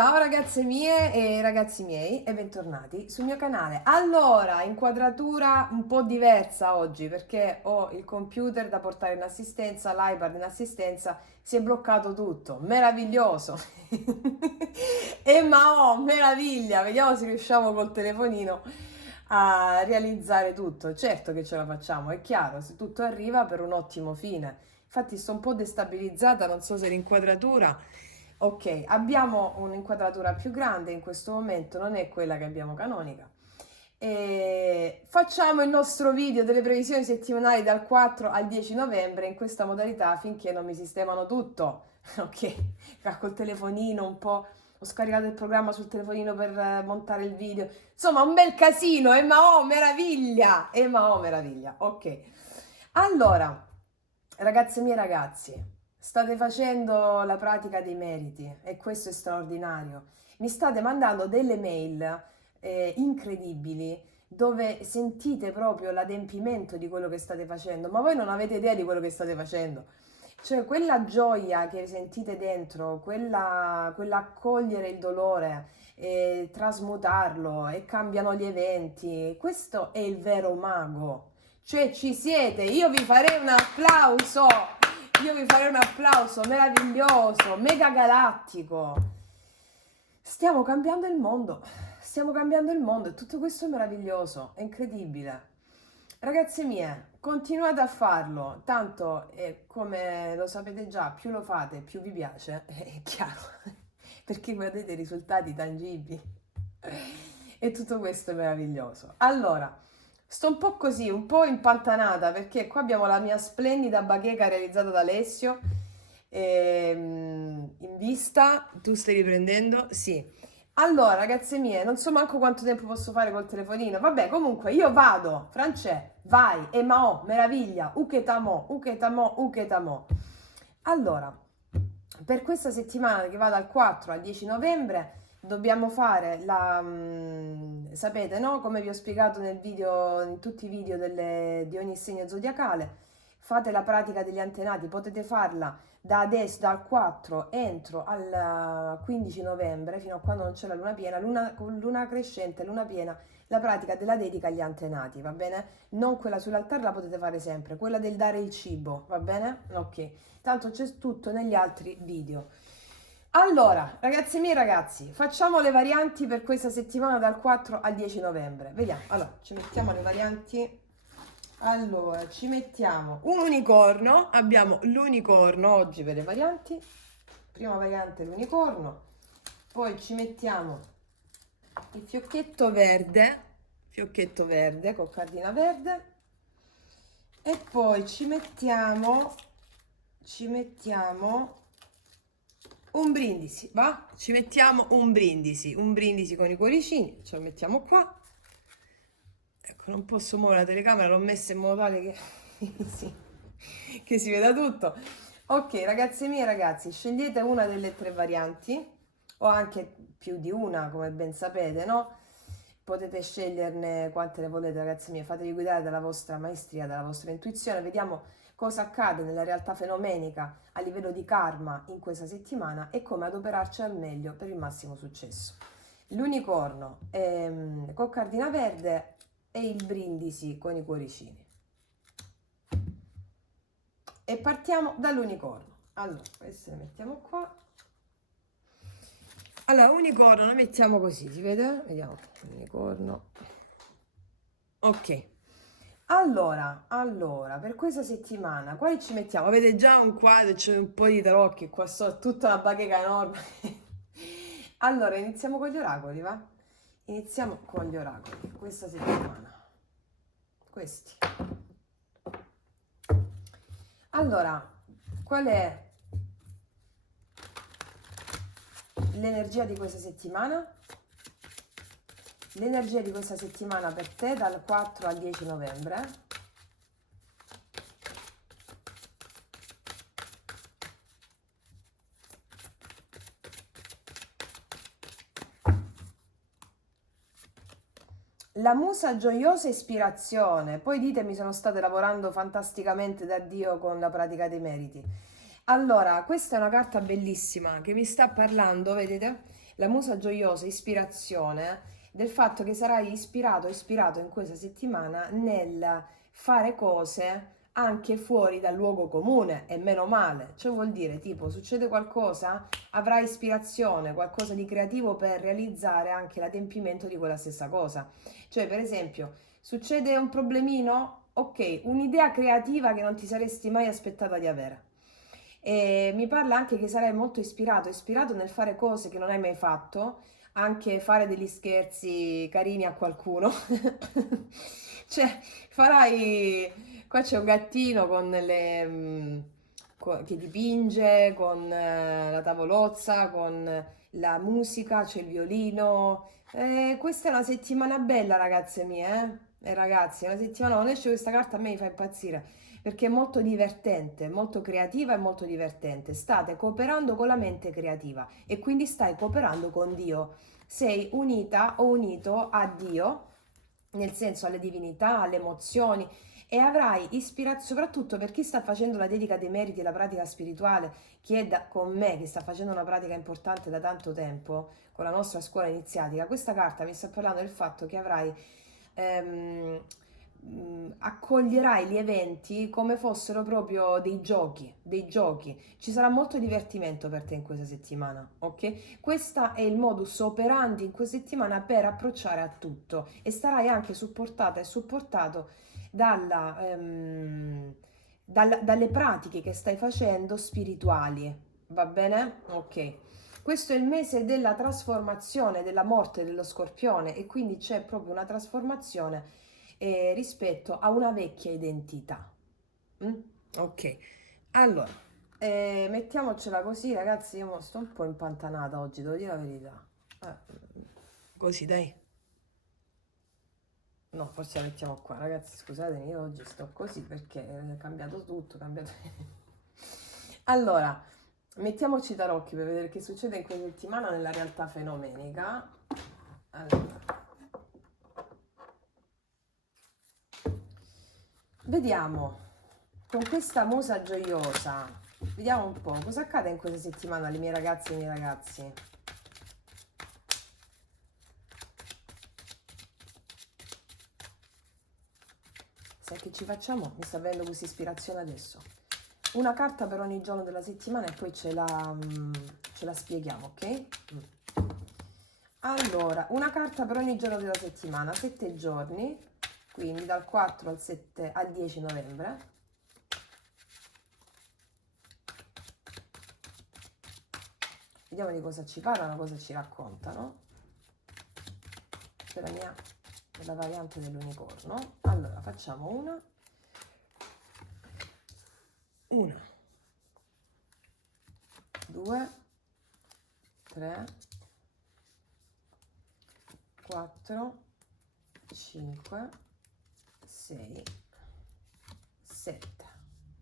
Ciao ragazze mie e ragazzi miei e bentornati sul mio canale. Allora, inquadratura un po' diversa oggi perché ho il computer da portare in assistenza, l'iPad in assistenza, si è bloccato tutto, meraviglioso. E ma oh, meraviglia, vediamo se riusciamo col telefonino a realizzare tutto. Certo che ce la facciamo, è chiaro, se tutto arriva per un ottimo fine. Infatti sto un po' destabilizzata, non so se l'inquadratura. Ok, abbiamo un'inquadratura più grande in questo momento, non è quella che abbiamo canonica. E facciamo il nostro video delle previsioni settimanali dal 4 al 10 novembre in questa modalità finché non mi sistemano tutto. Ok, col telefonino un po', ho scaricato il programma sul telefonino per montare il video. Insomma, un bel casino, ma oh meraviglia! Ma oh meraviglia, ok. Allora, ragazze mie ragazzi, state facendo la pratica dei meriti e questo è straordinario. Mi state mandando delle mail incredibili dove sentite proprio l'adempimento di quello che state facendo, ma voi non avete idea di quello che state facendo. Cioè, quella gioia che sentite dentro, quella accogliere il dolore, trasmutarlo e cambiano gli eventi, questo è il vero mago. Cioè, ci siete, io vi farei un applauso meraviglioso, mega galattico. Stiamo cambiando il mondo e tutto questo è meraviglioso, è incredibile. Ragazze mie, continuate a farlo, tanto come lo sapete già, più lo fate, più vi piace, è chiaro, perché vedete i risultati tangibili. E tutto questo è meraviglioso. Allora, sto un po' così, un po' impantanata, perché qua abbiamo la mia splendida bacheca realizzata da Alessio, in vista, tu stai riprendendo? Sì. Allora, ragazze mie, non so manco quanto tempo posso fare col telefonino. Vabbè, comunque, io vado. Francè, vai. E mao, meraviglia. Uchetamo, uchetamo, uchetamo. Allora, per questa settimana che va dal 4 al 10 novembre dobbiamo fare sapete, no? Come vi ho spiegato nel video, in tutti i video di ogni segno zodiacale, fate la pratica degli antenati, potete farla da adesso, dal 4 entro al 15 novembre, fino a quando non c'è la luna piena, luna crescente, luna piena, la pratica della dedica agli antenati, va bene? Non quella sull'altare, la potete fare sempre, quella del dare il cibo, va bene? Ok, tanto c'è tutto negli altri video. Allora, ragazzi miei ragazzi, facciamo le varianti per questa settimana dal 4 al 10 novembre. Vediamo, allora, ci mettiamo le varianti. Allora, ci mettiamo un unicorno, abbiamo l'unicorno oggi per le varianti, prima variante l'unicorno, poi ci mettiamo il fiocchetto verde con cardina verde e poi ci mettiamo un brindisi, va? Ci mettiamo un brindisi con i cuoricini, ce lo mettiamo qua. Ecco, non posso muovere la telecamera, l'ho messa in modo tale che, sì, che si veda tutto. Ok, ragazze mie, ragazzi, scegliete una delle tre varianti, o anche più di una, come ben sapete, no? Potete sceglierne quante ne volete, ragazze mie, fatevi guidare dalla vostra maestria, dalla vostra intuizione, vediamo cosa accade nella realtà fenomenica a livello di karma in questa settimana e come adoperarci al meglio per il massimo successo. L'unicorno con cardina verde e il brindisi con i cuoricini. E partiamo dall'unicorno. Allora, queste le mettiamo qua. Allora, unicorno lo mettiamo così, si vede? Vediamo, unicorno. Ok. Allora, per questa settimana, quali ci mettiamo? Avete già un quadro, c'è un po' di tarocchi, qua sto tutta una bacheca enorme. Allora, iniziamo con gli oracoli, va? Iniziamo con gli oracoli, questa settimana. Questi. Allora, qual è l'energia di questa settimana? L'energia di questa settimana per te dal 4 al 10 novembre. La musa gioiosa ispirazione, poi ditemi sono state lavorando fantasticamente da Dio con la pratica dei meriti. Allora, questa è una carta bellissima che mi sta parlando, vedete? la musa gioiosa, ispirazione, del fatto che sarai ispirato in questa settimana nel fare cose anche fuori dal luogo comune, e meno male. Cioè vuol dire, tipo, succede qualcosa, avrai ispirazione, qualcosa di creativo per realizzare anche l'adempimento di quella stessa cosa. Cioè, per esempio, succede un problemino, ok, un'idea creativa che non ti saresti mai aspettata di avere. E mi parla anche che sarai molto ispirato nel fare cose che non hai mai fatto, anche fare degli scherzi carini a qualcuno. Cioè, farai... Qua c'è un gattino con che dipinge, con la tavolozza, con la musica, c'è il violino. Questa è una settimana bella, ragazze mie, eh? E ragazzi, una settimana quando esce questa carta a me mi fa impazzire perché è molto divertente, molto creativa e molto divertente. State cooperando con la mente creativa e quindi stai cooperando con Dio. Sei unita o unito a Dio, nel senso alle divinità, alle emozioni, e avrai ispirazione, soprattutto per chi sta facendo la dedica dei meriti e la pratica spirituale, chi è con me, che sta facendo una pratica importante da tanto tempo, con la nostra scuola iniziatica. Questa carta mi sta parlando del fatto che avrai ehm, accoglierai gli eventi come fossero proprio dei giochi, dei giochi. Ci sarà molto divertimento per te in questa settimana, ok? Questo è il modus operandi in questa settimana per approcciare a tutto e sarai anche supportata e supportato dalle pratiche che stai facendo spirituali, va bene? Ok. Questo è il mese della trasformazione, della morte dello scorpione e quindi c'è proprio una trasformazione rispetto a una vecchia identità. Mm? Ok, allora, mettiamocela così, ragazzi, io sto un po' impantanata oggi, devo dire la verità. Così, dai. No, forse la mettiamo qua, ragazzi, scusatemi, io oggi sto così perché è cambiato tutto, è cambiato... Allora, mettiamoci i tarocchi per vedere che succede in questa settimana nella realtà fenomenica. Allora, vediamo, con questa musa gioiosa, vediamo un po' cosa accade in questa settimana alle mie ragazze e ai miei ragazzi. Sai che ci facciamo? Mi sta avendo questa ispirazione adesso. Una carta per ogni giorno della settimana e poi ce la spieghiamo, ok? Allora, una carta per ogni giorno della settimana, 7 giorni, quindi dal 4 al 7 al 10 novembre. Vediamo di cosa ci parlano, cosa ci raccontano. Della variante dell'unicorno. Allora, facciamo una, 2, 3, 4, 5, 6, 7.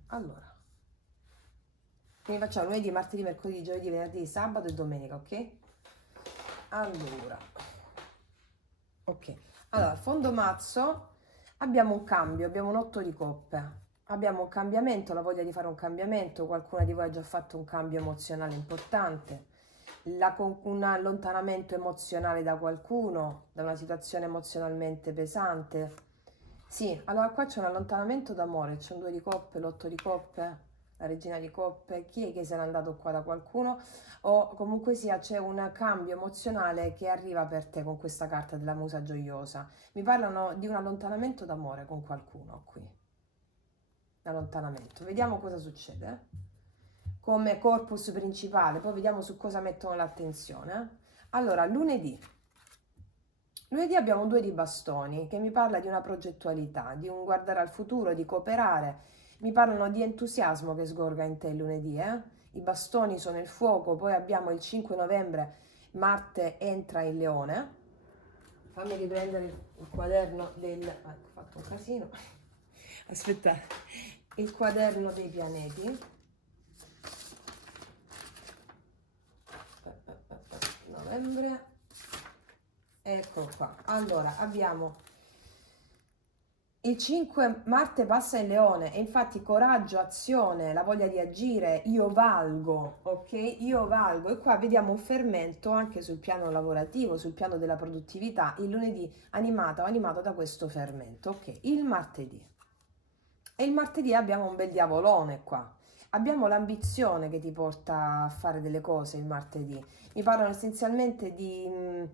Allora, quindi facciamo lunedì, martedì, mercoledì, giovedì, venerdì, sabato e domenica, ok? Allora, ok. Allora, fondo mazzo, abbiamo un cambio, abbiamo un 8 di coppe. Abbiamo un cambiamento, la voglia di fare un cambiamento, qualcuno di voi ha già fatto un cambio emozionale importante, un allontanamento emozionale da qualcuno, da una situazione emozionalmente pesante. Sì, allora qua c'è un allontanamento d'amore, c'è un 2 di coppe, l'8 di coppe, la regina di coppe, chi è che se n'è andato qua da qualcuno? O comunque sia c'è un cambio emozionale che arriva per te con questa carta della musa gioiosa. Mi parlano di un allontanamento d'amore con qualcuno qui. Allontanamento. Vediamo cosa succede. Come corpus principale, poi vediamo su cosa mettono l'attenzione. Allora, lunedì. Lunedì abbiamo 2 di bastoni che mi parla di una progettualità, di un guardare al futuro, di cooperare. Mi parlano di entusiasmo che sgorga in te lunedì, eh? I bastoni sono il fuoco, poi abbiamo il 5 novembre, Marte entra in Leone. Fammi riprendere il quaderno del... ho fatto un casino. Aspettate. Il quaderno dei pianeti. Novembre. Ecco qua. Allora, abbiamo Il 5 Marte passa in Leone e infatti coraggio, azione, la voglia di agire, io valgo, ok? Io valgo. E qua vediamo un fermento anche sul piano lavorativo, sul piano della produttività, il lunedì animato da questo fermento, ok? Il martedì. E il martedì abbiamo un bel diavolone qua. Abbiamo l'ambizione che ti porta a fare delle cose il martedì. Mi parlano essenzialmente di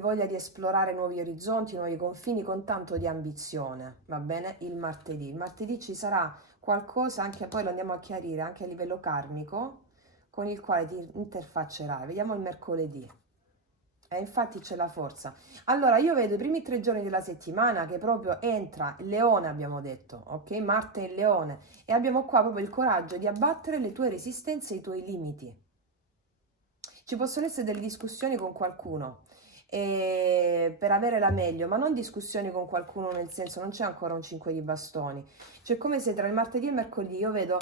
voglia di esplorare nuovi orizzonti, nuovi confini con tanto di ambizione, va bene? Il martedì. Il martedì ci sarà qualcosa, anche poi lo andiamo a chiarire, anche a livello karmico, con il quale ti interfaccerai. Vediamo il mercoledì. E infatti c'è la forza. Allora, io vedo i primi 3 giorni della settimana che proprio entra il leone, abbiamo detto, ok? Marte in leone. E abbiamo qua proprio il coraggio di abbattere le tue resistenze e i tuoi limiti. Ci possono essere delle discussioni con qualcuno per avere la meglio, ma non discussioni con qualcuno nel senso non c'è ancora un 5 di bastoni. Cioè come se tra il martedì e il mercoledì io vedo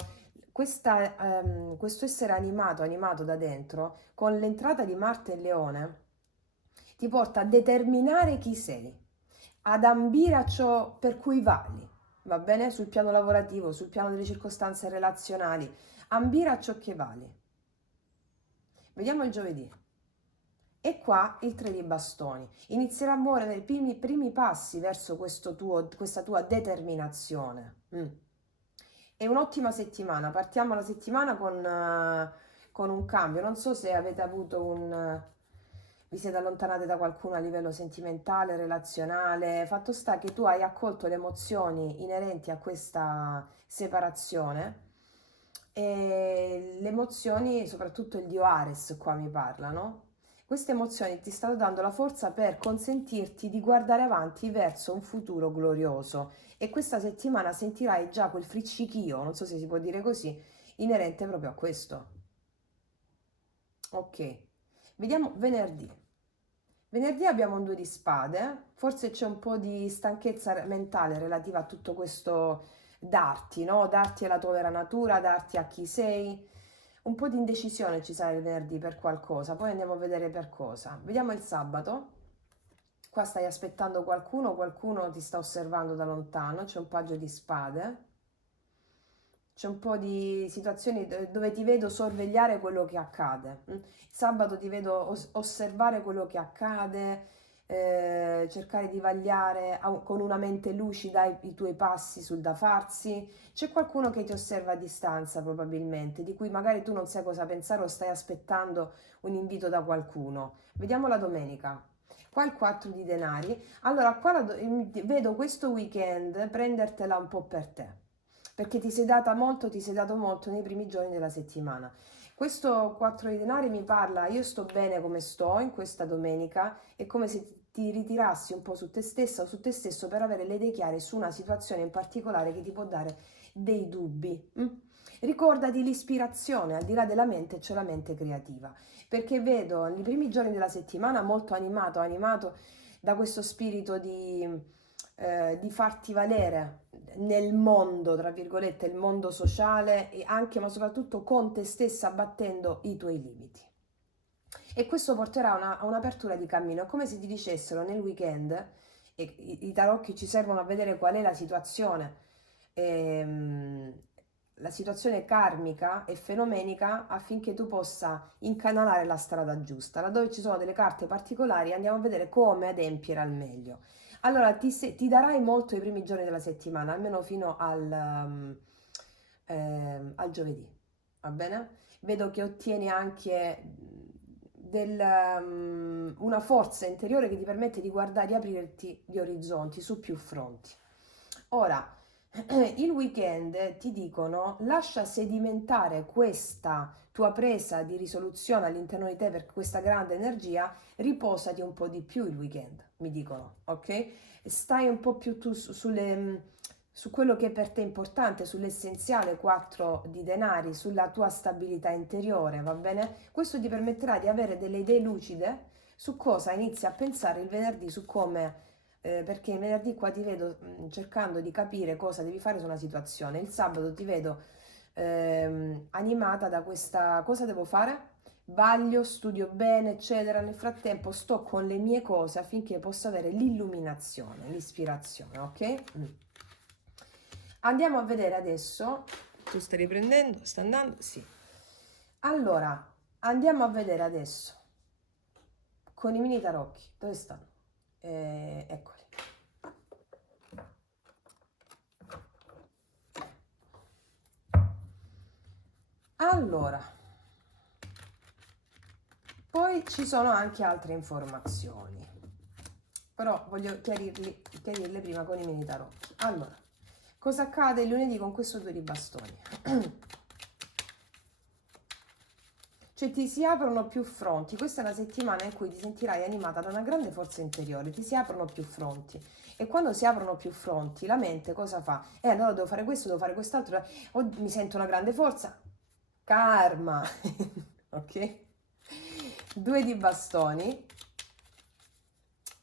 questo essere animato da dentro, con l'entrata di Marte in leone ti porta a determinare chi sei, ad ambire a ciò per cui vali, va bene? Sul piano lavorativo, sul piano delle circostanze relazionali, ambire a ciò che vali. Vediamo il giovedì. E qua il 3 di bastoni. Inizierà a muovere i primi passi verso questa tua determinazione. È un'ottima settimana. Partiamo la settimana con un cambio. Non so se avete avuto vi siete allontanati da qualcuno a livello sentimentale, relazionale. Fatto sta che tu hai accolto le emozioni inerenti a questa separazione e le emozioni, soprattutto il dio Ares qua mi parlano. Queste emozioni ti stanno dando la forza per consentirti di guardare avanti verso un futuro glorioso e questa settimana sentirai già quel friccichio, non so se si può dire così, inerente proprio a questo. Ok, vediamo venerdì. Venerdì abbiamo un 2 di spade, forse c'è un po' di stanchezza mentale relativa a tutto questo darti, no? Darti alla tua vera natura, darti a chi sei. Un po' di indecisione ci sarà il venerdì per qualcosa, poi andiamo a vedere per cosa. Vediamo il sabato. Qua stai aspettando qualcuno, qualcuno ti sta osservando da lontano, c'è un paggio di spade. C'è un po' di situazioni dove ti vedo sorvegliare quello che accade. Sabato ti vedo osservare quello che accade, cercare di vagliare con una mente lucida i tuoi passi sul da farsi. C'è qualcuno che ti osserva a distanza probabilmente, di cui magari tu non sai cosa pensare o stai aspettando un invito da qualcuno. Vediamo la domenica. Qua il 4 di denari. Allora, qua vedo questo weekend prendertela un po' per te perché ti sei dato molto nei primi giorni della settimana. Questo 4 di denari mi parla, io sto bene come sto in questa domenica, è come se ti ritirassi un po' su te stessa o su te stesso per avere le idee chiare su una situazione in particolare che ti può dare dei dubbi. Ricordati l'ispirazione, al di là della mente c'è la mente creativa, perché vedo nei primi giorni della settimana molto animato da questo spirito di farti valere nel mondo, tra virgolette, il mondo sociale e anche ma soprattutto con te stessa battendo i tuoi limiti. E questo porterà a un'apertura di cammino, è come se ti dicessero nel weekend, e i tarocchi ci servono a vedere qual è la situazione karmica e fenomenica affinché tu possa incanalare la strada giusta. Laddove ci sono delle carte particolari andiamo a vedere come adempiere al meglio. Allora, ti darai molto i primi giorni della settimana, almeno fino al giovedì, va bene? Vedo che ottieni anche una forza interiore che ti permette di guardare, di aprirti gli orizzonti su più fronti. Ora, il weekend ti dicono lascia sedimentare questa tua presa di risoluzione all'interno di te per questa grande energia, riposati un po' di più il weekend, mi dicono, ok? Stai un po' più tu su quello che è per te importante, sull'essenziale 4 di denari, sulla tua stabilità interiore, va bene? Questo ti permetterà di avere delle idee lucide su cosa inizi a pensare il venerdì, su come perché il venerdì qua ti vedo cercando di capire cosa devi fare su una situazione, il sabato ti vedo animata da questa cosa devo fare vaglio, studio bene, eccetera. Nel frattempo sto con le mie cose affinché possa avere l'illuminazione, l'ispirazione, ok? Andiamo a vedere adesso. Tu stai riprendendo? Sta andando? Sì. Allora, andiamo a vedere adesso con i mini tarocchi. Dove stanno? Eccoli. Allora, poi ci sono anche altre informazioni, però voglio chiarirle prima con i mini tarocchi. Allora, cosa accade il lunedì con questo 2 di bastoni? Cioè ti si aprono più fronti, questa è una settimana in cui ti sentirai animata da una grande forza interiore, ti si aprono più fronti e quando si aprono più fronti la mente cosa fa? Allora devo fare questo, devo fare quest'altro, mi sento una grande forza, karma, ok? 2 di bastoni,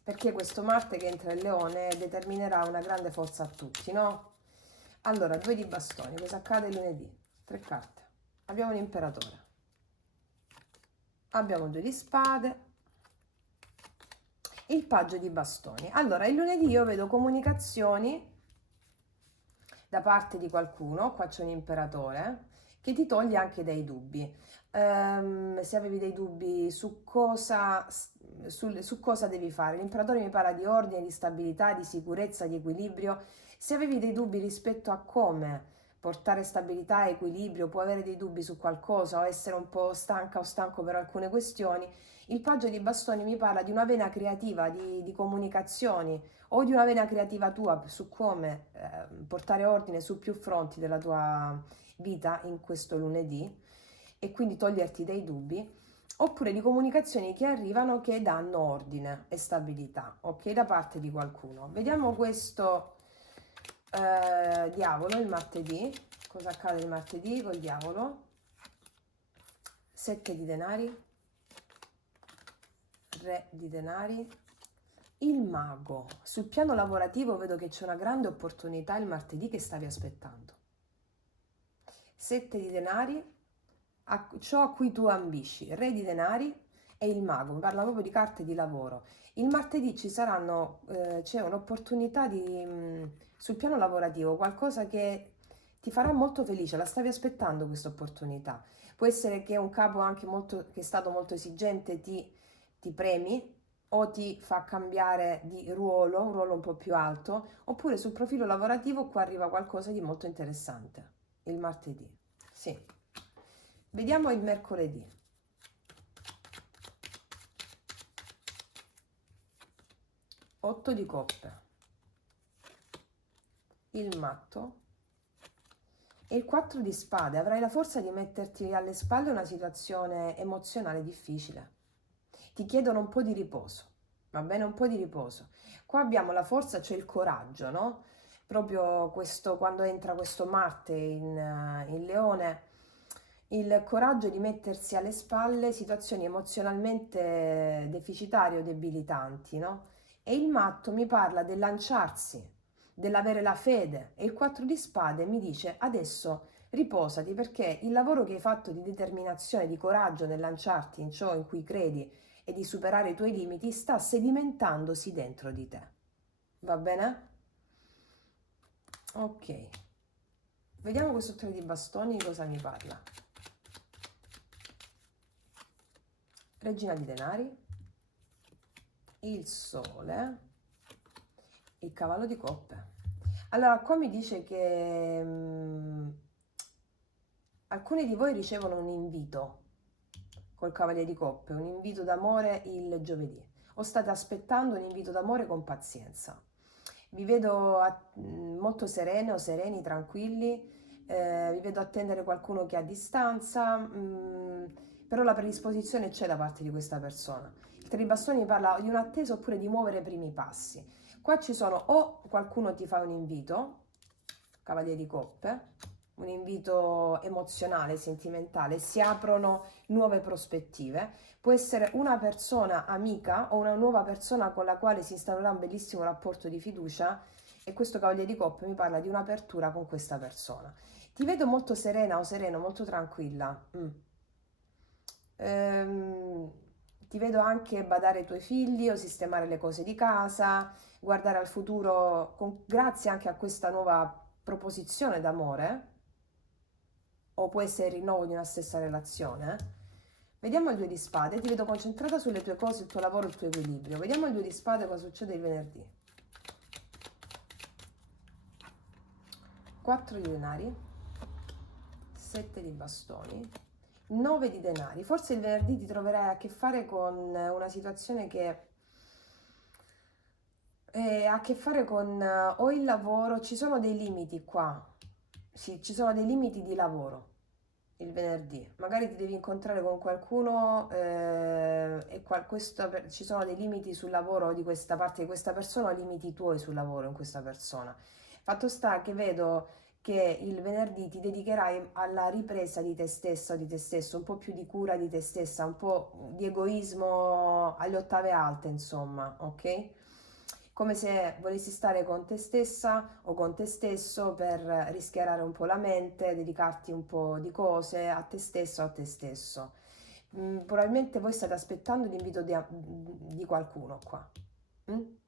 perché questo Marte che entra in Leone determinerà una grande forza a tutti, no? Allora, 2 di bastoni, cosa accade lunedì? 3 carte, abbiamo un imperatore. Abbiamo 2 di spade, il paggio di bastoni. Allora, il lunedì io vedo comunicazioni da parte di qualcuno, qua c'è un imperatore, che ti toglie anche dei dubbi. Se avevi dei dubbi su cosa devi fare, l'imperatore mi parla di ordine, di stabilità, di sicurezza, di equilibrio. Se avevi dei dubbi rispetto a come portare stabilità e equilibrio, puoi avere dei dubbi su qualcosa o essere un po' stanca o stanco per alcune questioni, il paggio di bastoni mi parla di una vena creativa, di comunicazioni o di una vena creativa tua su come portare ordine su più fronti della tua vita in questo lunedì e quindi toglierti dei dubbi, oppure di comunicazioni che arrivano che danno ordine e stabilità, ok, da parte di qualcuno. Vediamo questo diavolo il martedì, cosa accade il martedì col diavolo? 7 di denari, re di denari, il mago. Sul piano lavorativo vedo che c'è una grande opportunità il martedì che stavi aspettando. 7 di denari, ciò a cui tu ambisci, re di denari e il mago, mi parla proprio di carte di lavoro. Il martedì c'è un'opportunità sul piano lavorativo, qualcosa che ti farà molto felice, la stavi aspettando questa opportunità. Può essere che un capo anche che è stato molto esigente ti premi o ti fa cambiare di ruolo, un ruolo un po' più alto, oppure sul profilo lavorativo qua arriva qualcosa di molto interessante, il martedì. Sì. Vediamo il mercoledì. Otto di coppe, il matto e il 4 di spade. Avrai la forza di metterti alle spalle una situazione emozionale difficile. Ti chiedono un po' di riposo, va bene? Un po' di riposo. Qua abbiamo la forza, cioè il coraggio, no? Proprio questo, quando entra questo Marte in Leone, il coraggio di mettersi alle spalle situazioni emozionalmente deficitarie o debilitanti, no? E il matto mi parla del lanciarsi, dell'avere la fede e il 4 di spade mi dice adesso riposati perché il lavoro che hai fatto di determinazione, di coraggio nel lanciarti in ciò in cui credi e di superare i tuoi limiti sta sedimentandosi dentro di te. Va bene? Ok. Vediamo questo 3 di bastoni cosa mi parla. Regina di denari, il sole, il cavallo di coppe. Allora, qua mi dice che alcuni di voi ricevono un invito col cavaliere di coppe, un invito d'amore il giovedì, o state aspettando un invito d'amore con pazienza. Vi vedo molto serene o sereni, tranquilli, vi vedo attendere qualcuno che è a distanza, però la predisposizione c'è da parte di questa persona. Il tre di bastoni parla di un'attesa oppure di muovere i primi passi. Qua ci sono o qualcuno ti fa un invito, cavaliere di coppe, un invito emozionale, sentimentale, si aprono nuove prospettive. Può essere una persona amica o una nuova persona con la quale si instaurerà un bellissimo rapporto di fiducia e questo cavaliere di coppe mi parla di un'apertura con questa persona. Ti vedo molto serena o sereno, molto tranquilla. Ehm, ti vedo anche badare ai tuoi figli o sistemare le cose di casa, guardare al futuro grazie anche a questa nuova proposizione d'amore, o può essere il rinnovo di una stessa relazione. Vediamo il due di spade, ti vedo concentrata sulle tue cose, il tuo lavoro, il tuo equilibrio. Vediamo il due di spade cosa succede il venerdì. 4 di denari, 7 di bastoni, 9 di denari. Forse il venerdì ti troverai a che fare con una situazione che ha a che fare con o il lavoro, ci sono dei limiti qua, sì, ci sono dei limiti di lavoro il venerdì, magari ti devi incontrare con qualcuno ci sono dei limiti sul lavoro di questa parte di questa persona o limiti tuoi sul lavoro in questa persona. Fatto sta che vedo che il venerdì ti dedicherai alla ripresa di te stessa o di te stesso, un po' più di cura di te stessa, un po' di egoismo alle ottave alte, insomma, ok? Come se volessi stare con te stessa o con te stesso per rischiarare un po' la mente, dedicarti un po' di cose a te stesso o a te stesso. Probabilmente voi state aspettando l'invito di qualcuno qua. Mm?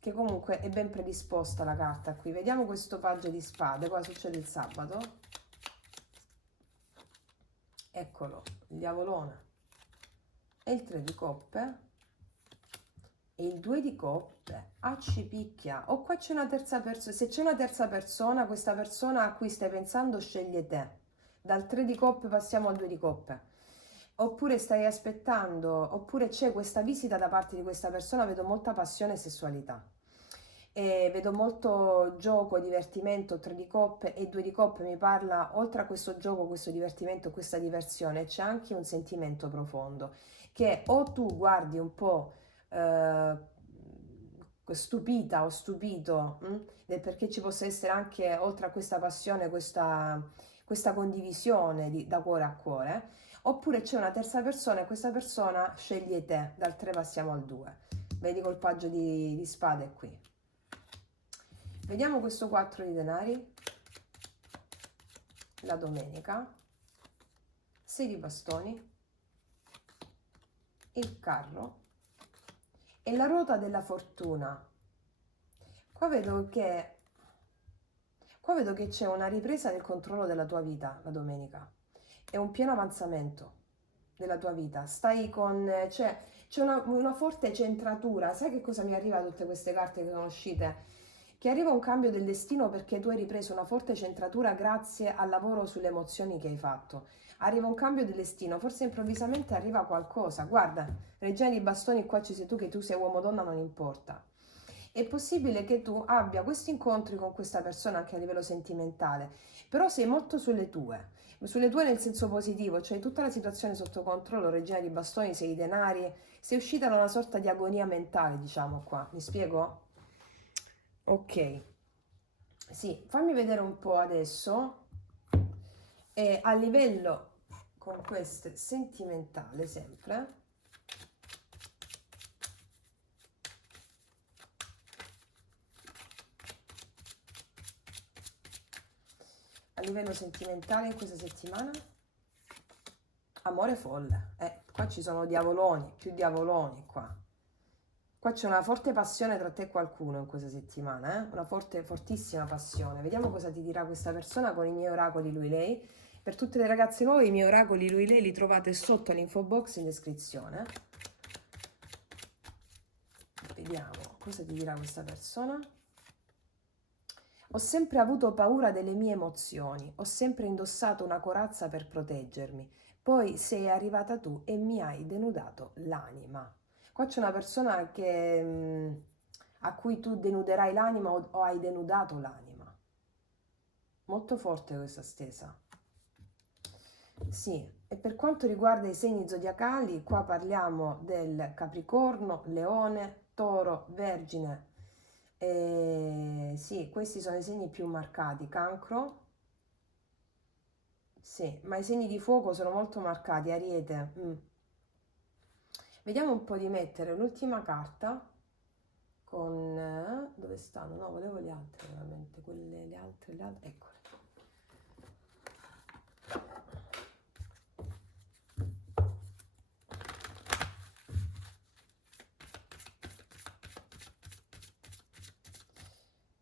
Che comunque è ben predisposta la carta qui. Vediamo questo paggio di spade, cosa succede il sabato. Eccolo, il diavolone e il 3 di coppe e il 2 di coppe. Accipicchia. O qua c'è una terza persona. Se c'è una terza persona, questa persona a cui stai pensando sceglie te. Dal 3 di coppe passiamo al 2 di coppe. Oppure stai aspettando, oppure c'è questa visita da parte di questa persona, vedo molta passione e sessualità. E vedo molto gioco, divertimento, 3 di coppe e 2 di coppe mi parla, oltre a questo gioco, questo divertimento, questa diversione, c'è anche un sentimento profondo che o tu guardi un po' eh, stupita o stupito del perché ci possa essere anche, oltre a questa passione, questa condivisione da cuore a cuore, oppure c'è una terza persona e questa persona sceglie te, dal 3 passiamo al 2. Vedi col paggio di spade qui. Vediamo questo 4 di denari, la domenica, 6 di bastoni, il carro e la ruota della fortuna. Qua vedo che c'è una ripresa del controllo della tua vita la domenica. È un pieno avanzamento della tua vita. C'è una forte centratura. Sai che cosa mi arriva da tutte queste carte che sono uscite? Che arriva un cambio del destino perché tu hai ripreso una forte centratura grazie al lavoro sulle emozioni che hai fatto. Arriva un cambio del destino, forse improvvisamente arriva qualcosa. Guarda, regina di bastoni, qua ci sei tu, che tu sei uomo o donna, non importa. È possibile che tu abbia questi incontri con questa persona anche a livello sentimentale, però sei molto sulle tue nel senso positivo, cioè tutta la situazione sotto controllo, regina di bastoni, sei i denari, sei uscita da una sorta di agonia mentale, diciamo qua. Mi spiego? Ok, sì, fammi vedere un po' adesso. E a livello con queste sentimentale sempre. A livello sentimentale in questa settimana, amore folle. Qua ci sono diavoloni, più diavoloni qua. Qua c'è una forte passione tra te e qualcuno in questa settimana, Una forte, fortissima passione. Vediamo cosa ti dirà questa persona con i miei oracoli lui-lei. Per tutte le ragazze nuove i miei oracoli lui-lei li trovate sotto all'info box in descrizione. Vediamo cosa ti dirà questa persona. Ho sempre avuto paura delle mie emozioni, ho sempre indossato una corazza per proteggermi. Poi sei arrivata tu e mi hai denudato l'anima. Qua c'è una persona a cui tu denuderai l'anima o hai denudato l'anima. Molto forte questa stesa. Sì, e per quanto riguarda i segni zodiacali, qua parliamo del Capricorno, Leone, Toro, Vergine. Sì, questi sono i segni più marcati. Cancro, sì, ma i segni di fuoco sono molto marcati. Ariete. Vediamo un po' di mettere l'ultima carta con... dove stanno? No, volevo le altre veramente, le altre, eccole.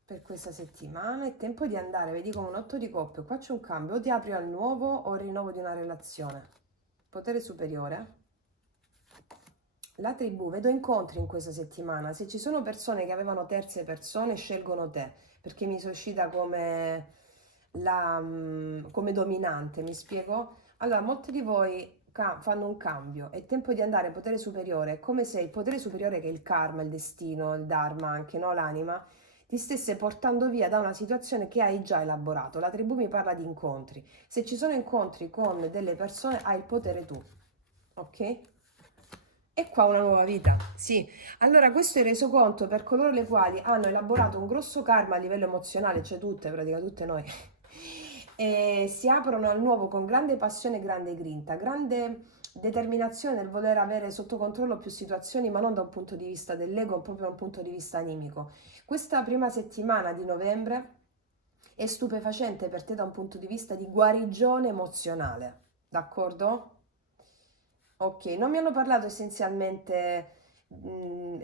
per questa settimana. È tempo di andare, vedi come un 8 di coppie, qua c'è un cambio, o ti apri al nuovo o al rinnovo di una relazione. Potere superiore. La tribù, vedo incontri in questa settimana. Se ci sono persone che avevano terze persone, scelgono te, perché mi suscita come, come dominante, mi spiego? Allora, molti di voi fanno un cambio, è tempo di andare potere superiore, è come se il potere superiore, che è il karma, il destino, il dharma, anche no, l'anima, ti stesse portando via da una situazione che hai già elaborato. La tribù mi parla di incontri. Se ci sono incontri con delle persone, hai il potere tu, ok? E qua una nuova vita, sì. Allora, questo è il resoconto per coloro le quali hanno elaborato un grosso karma a livello emozionale, cioè tutte, praticamente tutte noi, e si aprono al nuovo con grande passione e grande grinta, grande determinazione nel voler avere sotto controllo più situazioni, ma non da un punto di vista dell'ego, ma proprio da un punto di vista animico. Questa prima settimana di novembre è stupefacente per te da un punto di vista di guarigione emozionale, d'accordo? Ok, non mi hanno parlato essenzialmente,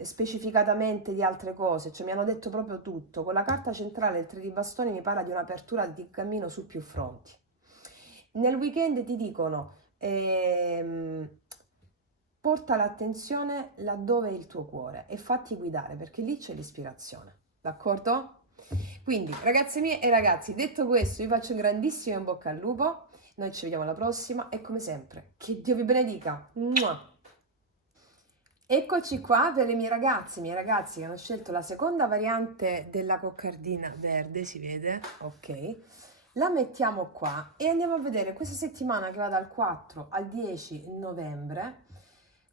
specificatamente di altre cose, cioè mi hanno detto proprio tutto. Con la carta centrale, il 3 di bastoni, mi parla di un'apertura di cammino su più fronti. Nel weekend ti dicono, porta l'attenzione laddove è il tuo cuore e fatti guidare, perché lì c'è l'ispirazione, d'accordo? Quindi, ragazze mie e ragazzi, detto questo, vi faccio un grandissimo in bocca al lupo. Noi ci vediamo alla prossima e come sempre, che Dio vi benedica. Mua! Eccoci qua per i miei ragazzi che hanno scelto la seconda variante della coccardina verde, si vede? Ok. La mettiamo qua e andiamo a vedere questa settimana che va dal 4 al 10 novembre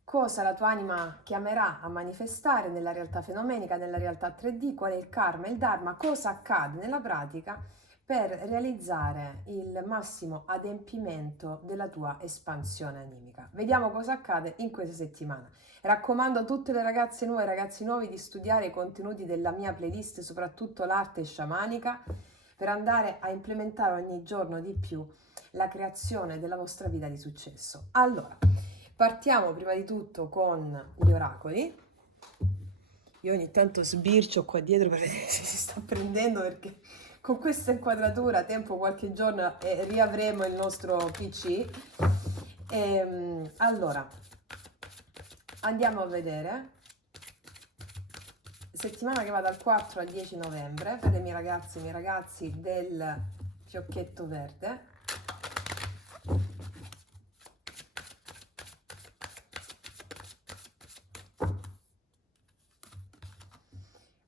cosa la tua anima chiamerà a manifestare nella realtà fenomenica, nella realtà 3D, qual è il karma e il dharma, cosa accade nella pratica per realizzare il massimo adempimento della tua espansione animica. Vediamo cosa accade in questa settimana. Raccomando a tutte le ragazze nuove e ragazzi nuovi di studiare i contenuti della mia playlist, soprattutto l'arte shamanica, per andare a implementare ogni giorno di più la creazione della vostra vita di successo. Allora, partiamo prima di tutto con gli oracoli. Io ogni tanto sbircio qua dietro per vedere se si sta prendendo, perché con questa inquadratura, tempo qualche giorno, riavremo il nostro PC. Allora, andiamo a vedere. Settimana che va dal 4 al 10 novembre per le mie ragazze e i miei ragazzi del fiocchetto verde.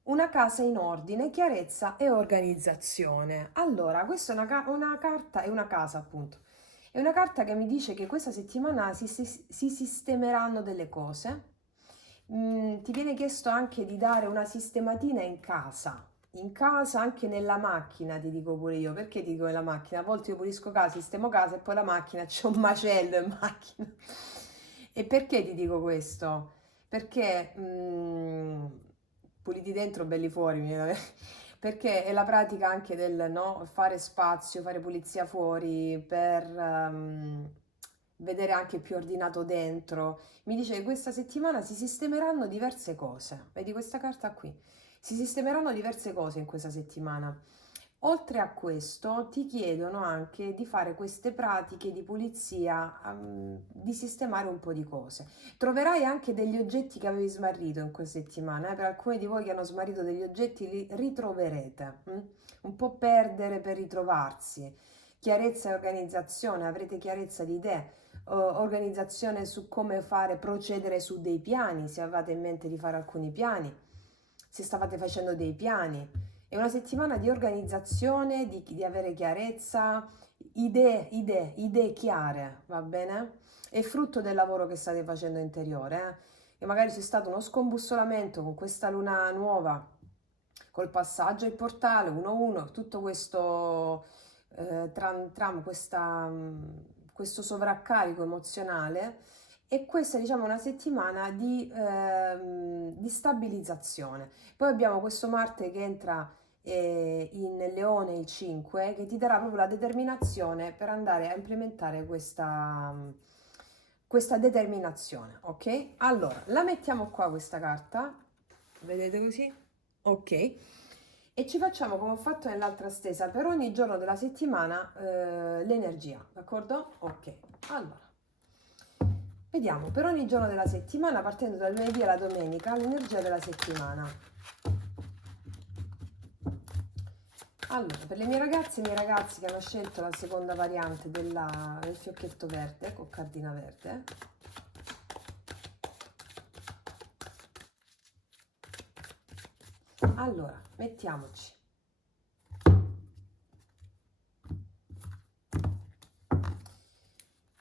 Una casa in ordine, chiarezza e organizzazione. Allora, questa è una carta, è una casa appunto. È una carta che mi dice che questa settimana si sistemeranno delle cose. Ti viene chiesto anche di dare una sistematina in casa, anche nella macchina, ti dico pure io. Perché ti dico nella macchina? A volte io pulisco casa, sistemo casa e poi la macchina, c'è un macello in macchina. E perché ti dico questo? Perché puliti dentro, belli fuori, perché è la pratica anche del no, fare spazio, fare pulizia fuori per vedere anche più ordinato dentro. Mi dice che questa settimana si sistemeranno diverse cose. Vedi questa carta qui? Si sistemeranno diverse cose in questa settimana. Oltre a questo, ti chiedono anche di fare queste pratiche di pulizia, di sistemare un po' di cose. Troverai anche degli oggetti che avevi smarrito in questa settimana. Per alcuni di voi che hanno smarrito degli oggetti, li ritroverete. Un po' perdere per ritrovarsi. Chiarezza e organizzazione, avrete chiarezza di idee, organizzazione su come fare, procedere su dei piani, se avevate in mente di fare alcuni piani, se stavate facendo dei piani. È una settimana di organizzazione, di avere chiarezza, idee chiare, va bene? È frutto del lavoro che state facendo interiore, E magari c'è stato uno scombussolamento con questa luna nuova, col passaggio al portale 1-1, tutto questo questo sovraccarico emozionale. E questa diciamo è una settimana di stabilizzazione. Poi abbiamo questo Marte che entra in Leone il 5, che ti darà proprio la determinazione per andare a implementare questa determinazione, ok? Allora, la mettiamo qua questa carta, vedete così? Ok. E ci facciamo come ho fatto nell'altra stesa per ogni giorno della settimana l'energia, d'accordo? Ok, allora vediamo per ogni giorno della settimana partendo dal lunedì alla domenica l'energia della settimana. Allora, per le mie ragazze e i miei ragazzi che hanno scelto la seconda variante del fiocchetto verde, coccardina verde, allora mettiamoci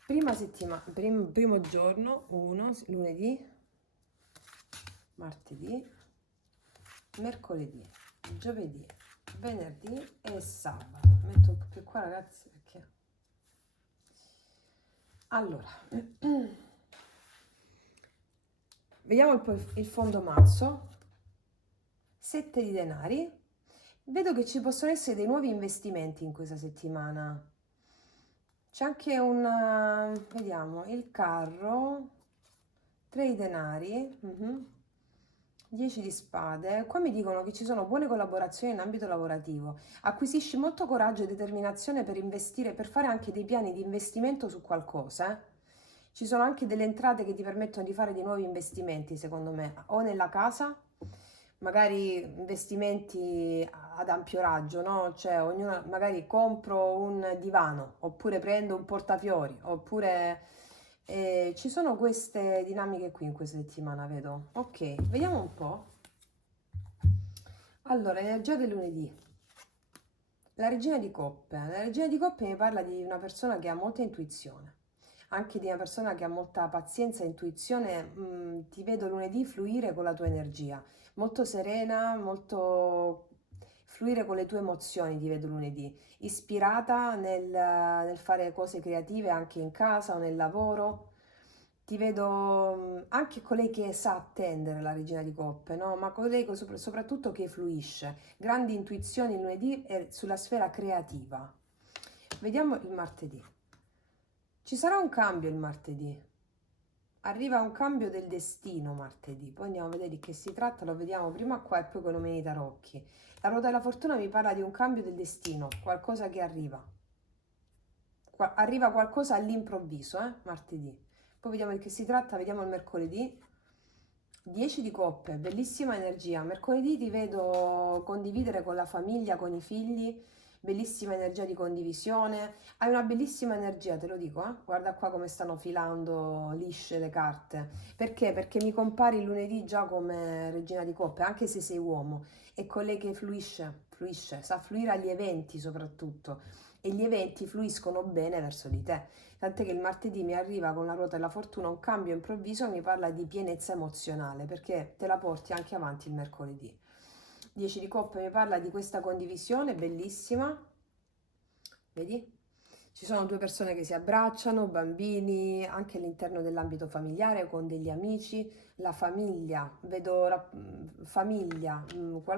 prima settimana, primo giorno, 1, lunedì, martedì, mercoledì, giovedì, venerdì e sabato. Metto un po' più qua ragazzi perché... Allora, vediamo il fondo mazzo, 7 di denari. Vedo che ci possono essere dei nuovi investimenti in questa settimana. C'è anche vediamo, il carro, 3 di denari, 10 di spade. Qua mi dicono che ci sono buone collaborazioni in ambito lavorativo. Acquisisci molto coraggio e determinazione per investire, per fare anche dei piani di investimento su qualcosa. Ci sono anche delle entrate che ti permettono di fare dei nuovi investimenti, secondo me, o nella casa, magari investimenti ad ampio raggio, no? Cioè, ognuno magari compro un divano, oppure prendo un portafiori, oppure ci sono queste dinamiche qui in questa settimana, vedo. Ok, vediamo un po'. Allora, energia del lunedì. La regina di coppe. La regina di coppe mi parla di una persona che ha molta intuizione, anche di una persona che ha molta pazienza e intuizione. Ti vedo lunedì fluire con la tua energia, molto serena, molto fluire con le tue emozioni, ti vedo lunedì, ispirata nel fare cose creative anche in casa o nel lavoro. Ti vedo anche colei che sa attendere la regina di coppe, no? Ma colei soprattutto che fluisce. Grandi intuizioni il lunedì e sulla sfera creativa. Vediamo il martedì. Ci sarà un cambio il martedì. Arriva un cambio del destino martedì. Poi andiamo a vedere di che si tratta, lo vediamo prima qua e poi con i numeri tarocchi. La ruota della fortuna mi parla di un cambio del destino, qualcosa che arriva. Arriva qualcosa all'improvviso, martedì. Poi vediamo di che si tratta, vediamo il mercoledì. 10 di coppe, bellissima energia. Mercoledì ti vedo condividere con la famiglia, con i figli, bellissima energia di condivisione. Hai una bellissima energia, te lo dico, eh? Guarda qua come stanno filando lisce le carte. Perché? Perché mi compari il lunedì già come regina di coppe, anche se sei uomo. È colei che fluisce, sa fluire agli eventi soprattutto. E gli eventi fluiscono bene verso di te. Tant'è che il martedì mi arriva con la ruota della fortuna un cambio improvviso e mi parla di pienezza emozionale, perché te la porti anche avanti il mercoledì. 10 di coppe mi parla di questa condivisione bellissima. Vedi? Ci sono due persone che si abbracciano, bambini, anche all'interno dell'ambito familiare, con degli amici, la famiglia, vedo famiglia,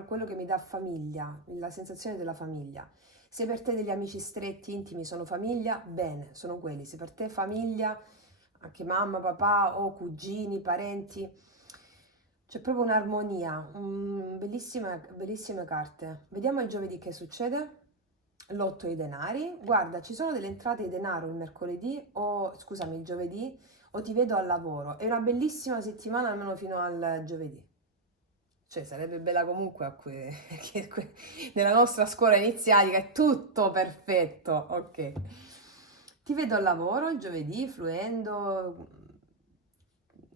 quello che mi dà famiglia, la sensazione della famiglia. Se per te degli amici stretti, intimi sono famiglia, bene, sono quelli. Se per te famiglia, anche mamma, papà o cugini, parenti, c'è proprio un'armonia, bellissime carte. Vediamo il giovedì che succede. L'otto di denari. Guarda, ci sono delle entrate di denaro il mercoledì o, scusami, il giovedì o ti vedo al lavoro. È una bellissima settimana almeno fino al giovedì. Cioè, sarebbe bella comunque perché nella nostra scuola iniziatica è tutto perfetto. Ok. Ti vedo al lavoro il giovedì, fluendo,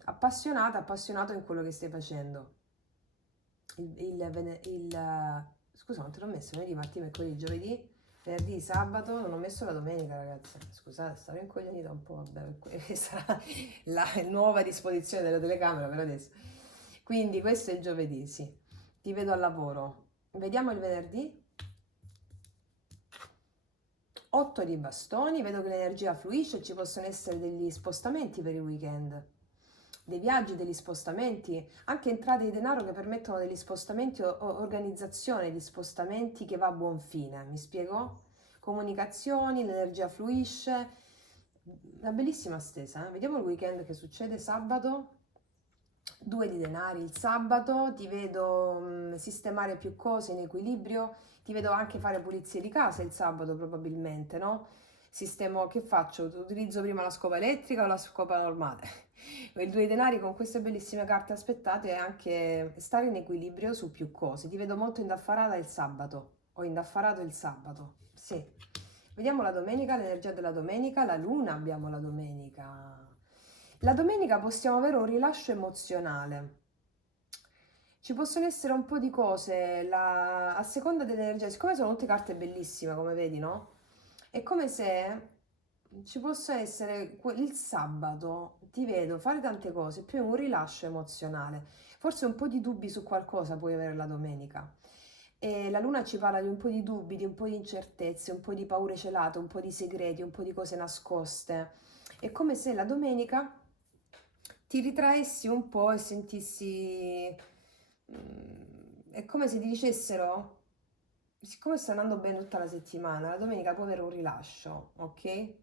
appassionata, appassionato in quello che stai facendo. Scusa, non te l'ho messo lunedì, martedì, mercoledì, giovedì, venerdì, sabato, non ho messo la domenica, ragazzi. Scusate, stavo incoglionita un po', vabbè, sarà la nuova disposizione della telecamera per adesso. Quindi questo è il giovedì, sì. Ti vedo al lavoro. Vediamo il venerdì. 8 di bastoni, vedo che l'energia fluisce, ci possono essere degli spostamenti per il weekend, dei viaggi, degli spostamenti, anche entrate di denaro che permettono degli spostamenti o organizzazione di spostamenti che va a buon fine. Mi spiego? Comunicazioni, l'energia fluisce. Una bellissima stesa, eh? Vediamo il weekend che succede sabato. 2 di denari. Il sabato ti vedo sistemare più cose in equilibrio, ti vedo anche fare pulizie di casa il sabato probabilmente, no? Sistemo, che faccio? Utilizzo prima la scopa elettrica o la scopa normale? Il 2 di denari con queste bellissime carte aspettate è anche stare in equilibrio su più cose. Ti vedo molto indaffarata il sabato, o indaffarato il sabato, sì. Vediamo la domenica, l'energia della domenica, la luna abbiamo la domenica. La domenica possiamo avere un rilascio emozionale. Ci possono essere un po' di cose a seconda dell'energia, siccome sono tutte carte bellissime, come vedi, no? È come se ci possa essere il sabato, ti vedo fare tante cose, più un rilascio emozionale. Forse un po' di dubbi su qualcosa puoi avere la domenica. E la luna ci parla di un po' di dubbi, di un po' di incertezze, un po' di paure celate, un po' di segreti, un po' di cose nascoste. È come se la domenica ti ritraessi un po' e sentissi... è come se ti dicessero, siccome sta andando bene tutta la settimana, la domenica puoi avere un rilascio, ok?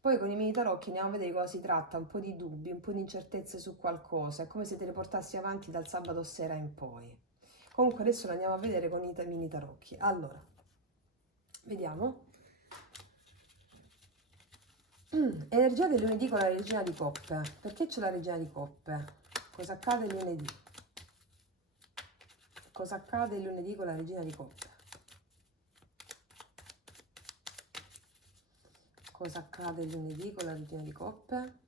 Poi con i mini tarocchi andiamo a vedere di cosa si tratta, un po' di dubbi, un po' di incertezze su qualcosa, è come se te le portassi avanti dal sabato sera in poi. Comunque adesso lo andiamo a vedere con i mini tarocchi. Allora, vediamo. Energia del lunedì con la regina di coppe. Perché c'è la regina di coppe? Cosa accade lunedì? Cosa accade lunedì con la regina di coppe? Cosa accade lunedì con la regina di coppe?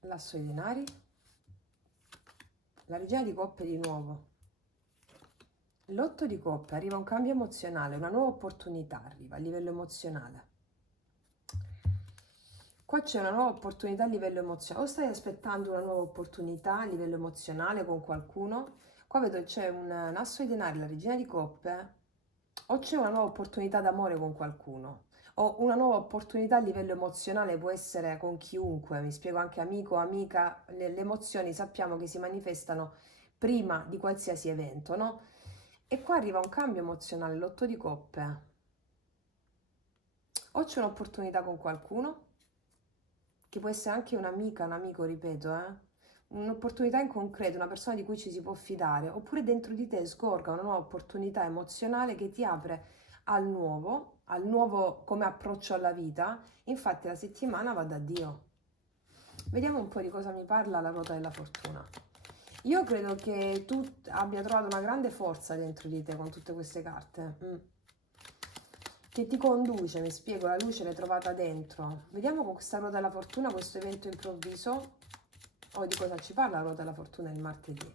L'asso dei denari. La regina di coppe di nuovo. L'otto di coppe, arriva un cambio emozionale, una nuova opportunità arriva a livello emozionale. Qua c'è una nuova opportunità a livello emozionale, o stai aspettando una nuova opportunità a livello emozionale con qualcuno, qua vedo c'è un asso di denari, la regina di coppe, o c'è una nuova opportunità d'amore con qualcuno, o una nuova opportunità a livello emozionale può essere con chiunque, mi spiego anche amico, amica, le emozioni sappiamo che si manifestano prima di qualsiasi evento, no? E qua arriva un cambio emozionale, l'otto di coppe. O c'è un'opportunità con qualcuno, che può essere anche un'amica, un amico, ripeto, un'opportunità in concreto, una persona di cui ci si può fidare, oppure dentro di te sgorga una nuova opportunità emozionale che ti apre al nuovo come approccio alla vita. Infatti la settimana va da Dio. Vediamo un po' di cosa mi parla la ruota della fortuna. Io credo che tu abbia trovato una grande forza dentro di te con tutte queste carte. Che ti conduce, mi spiego, la luce l'hai trovata dentro. Vediamo con questa ruota della fortuna, questo evento improvviso, o di cosa ci parla la ruota della fortuna il martedì.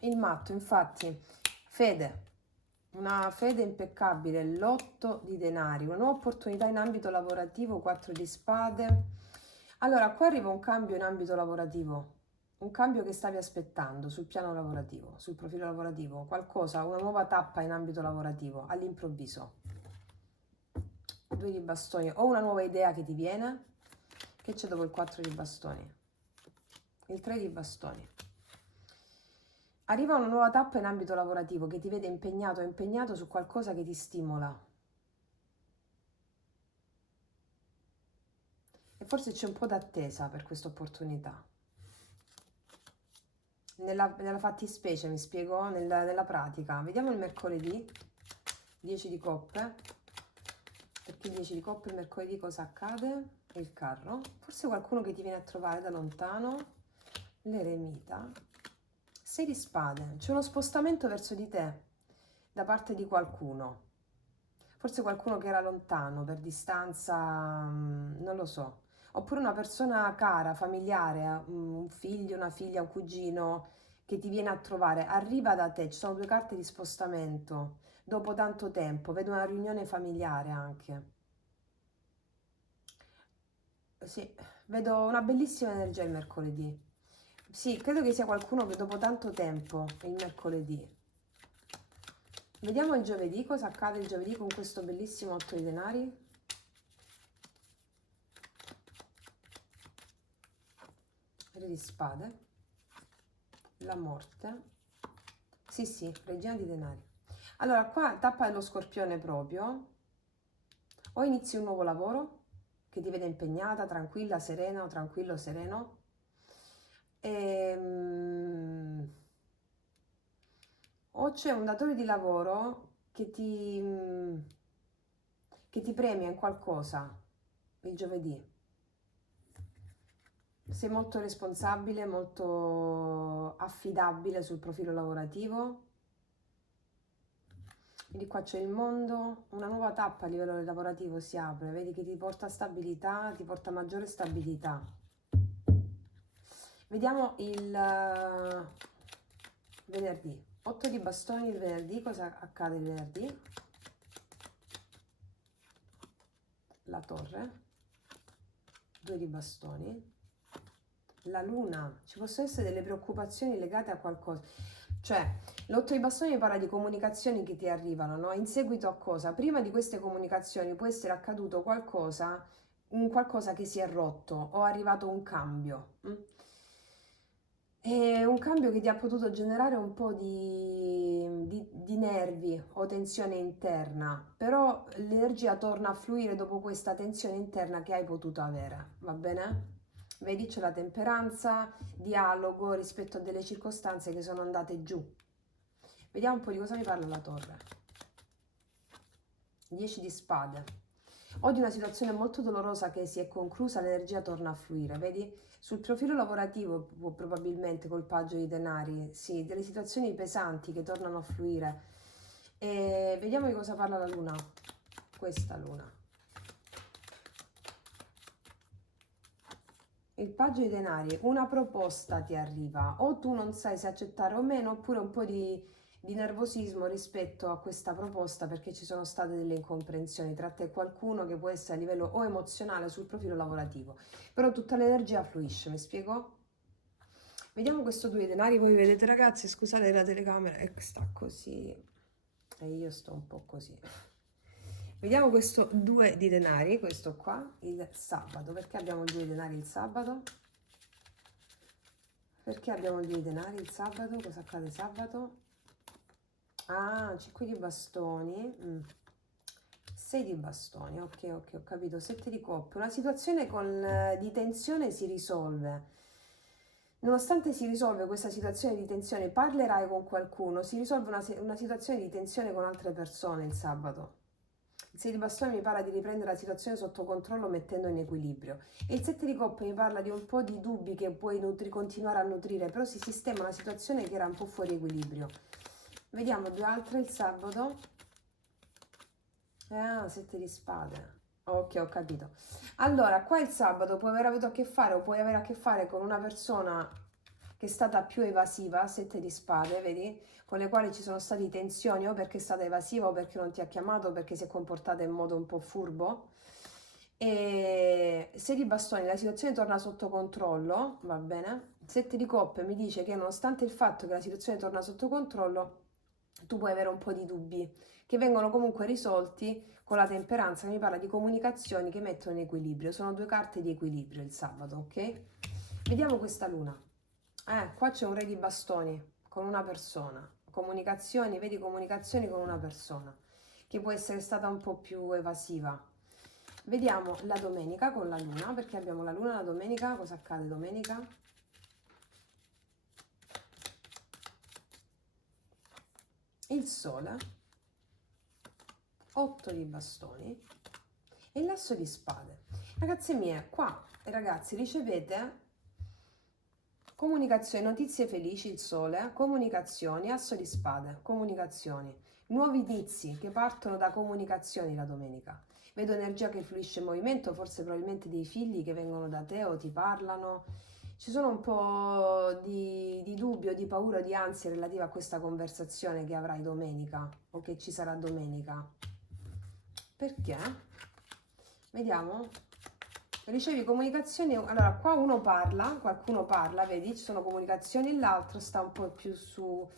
Il matto, infatti, fede, una fede impeccabile, l'otto di denari, una nuova opportunità in ambito lavorativo, 4 di spade. Allora, qua arriva un cambio in ambito lavorativo, un cambio che stavi aspettando sul piano lavorativo, sul profilo lavorativo, qualcosa, una nuova tappa in ambito lavorativo, all'improvviso. 2 di bastoni, o una nuova idea che ti viene, che c'è dopo il 4 di bastoni? Il 3 di bastoni. Arriva una nuova tappa in ambito lavorativo che ti vede impegnato o impegnato su qualcosa che ti stimola. E forse c'è un po' d'attesa per questa opportunità. Nella fattispecie, mi spiego, nella pratica. Vediamo il mercoledì, 10 di coppe. Perché 10 di coppe il mercoledì cosa accade? Il carro. Forse qualcuno che ti viene a trovare da lontano. L'eremita. 6 di spade. C'è uno spostamento verso di te da parte di qualcuno. Forse qualcuno che era lontano per distanza, non lo so. Oppure una persona cara, familiare, un figlio, una figlia, un cugino che ti viene a trovare, arriva da te, ci sono 2 carte di spostamento, dopo tanto tempo, vedo una riunione familiare anche. Sì, vedo una bellissima energia il mercoledì. Sì, credo che sia qualcuno che dopo tanto tempo, il mercoledì. Vediamo il giovedì, cosa accade il giovedì con questo bellissimo 8 di denari. Re di spade, la morte, sì sì, regina di denari. Allora qua tappa dello scorpione proprio, O inizi un nuovo lavoro che ti vede impegnata, tranquilla, serena o tranquillo, sereno. O c'è un datore di lavoro che ti premia in qualcosa il giovedì. Sei molto responsabile, molto affidabile sul profilo lavorativo. Vedi qua c'è il mondo, una nuova tappa a livello lavorativo si apre, vedi che ti porta stabilità, ti porta maggiore stabilità. Vediamo il venerdì. 8 di bastoni il venerdì, cosa accade il venerdì? La torre, 2 di bastoni, la luna, ci possono essere delle preoccupazioni legate a qualcosa, cioè l'8 di bastoni parla di comunicazioni che ti arrivano, no? In seguito a cosa? Prima di queste comunicazioni può essere accaduto qualcosa, un qualcosa che si è rotto o è arrivato un cambio. È un cambio che ti ha potuto generare un po' di nervi o tensione interna, però l'energia torna a fluire dopo questa tensione interna che hai potuto avere, va bene? Vedi, c'è la temperanza, dialogo rispetto a delle circostanze che sono andate giù. Vediamo un po' di cosa mi parla la torre. 10 di spade. O di una situazione molto dolorosa che si è conclusa, l'energia torna a fluire, vedi? Sul profilo lavorativo, probabilmente col paggio di denari, sì, delle situazioni pesanti che tornano a fluire. E vediamo di cosa parla la luna. Questa luna. Il paggio di denari, una proposta ti arriva, o tu non sai se accettare o meno, oppure un po' di nervosismo rispetto a questa proposta perché ci sono state delle incomprensioni tra te e qualcuno che può essere a livello o emozionale sul profilo lavorativo, però tutta l'energia fluisce, mi spiego? Vediamo questo 2 di denari, voi vedete ragazzi, scusate la telecamera, sta così e io sto un po' così. Vediamo questo 2 di denari, questo qua, il sabato. Perché abbiamo il 2 di denari il sabato? Perché abbiamo il 2 di denari il sabato? Cosa accade sabato? Ah, 5 di bastoni. 6 di bastoni, ok, ho capito. 7 di coppe. Una situazione di tensione si risolve. Nonostante si risolve questa situazione di tensione, parlerai con qualcuno, si risolve una situazione di tensione con altre persone il sabato. Il 6 di bastoni mi parla di riprendere la situazione sotto controllo mettendo in equilibrio. E il 7 di coppe mi parla di un po' di dubbi che puoi continuare a nutrire, però si sistema una situazione che era un po' fuori equilibrio. Vediamo due altre il sabato. 7 di spade. Ok, ho capito. Allora, qua il sabato puoi aver avuto a che fare o puoi avere a che fare con una persona che è stata più evasiva, 7 di spade, vedi? Con le quali ci sono state tensioni o perché è stata evasiva o perché non ti ha chiamato o perché si è comportata in modo un po' furbo. E 6 di bastoni, la situazione torna sotto controllo, va bene? 7 di coppe mi dice che nonostante il fatto che la situazione torna sotto controllo, tu puoi avere un po' di dubbi che vengono comunque risolti con la temperanza, che mi parla di comunicazioni che mettono in equilibrio. Sono due carte di equilibrio il sabato, ok? Vediamo questa luna. Qua c'è un re di bastoni con una persona. Comunicazioni, vedi comunicazioni con una persona che può essere stata un po' più evasiva. Vediamo la domenica con la luna, perché abbiamo la luna la domenica. Cosa accade domenica? Il sole, 8 di bastoni e l'asso di spade. Ragazze mie, qua ragazzi ricevete comunicazioni, notizie felici, il sole, comunicazioni, asso di spade, comunicazioni, nuovi inizi che partono da comunicazioni la domenica. Vedo energia che fluisce in movimento, forse probabilmente dei figli che vengono da te o ti parlano. Ci sono un po' di dubbio, di paura, di ansia relativa a questa conversazione che avrai domenica o che ci sarà domenica. Perché? Vediamo. Ricevi comunicazioni, allora qua uno parla, qualcuno parla, vedi, ci sono comunicazioni e l'altro sta un po' più su,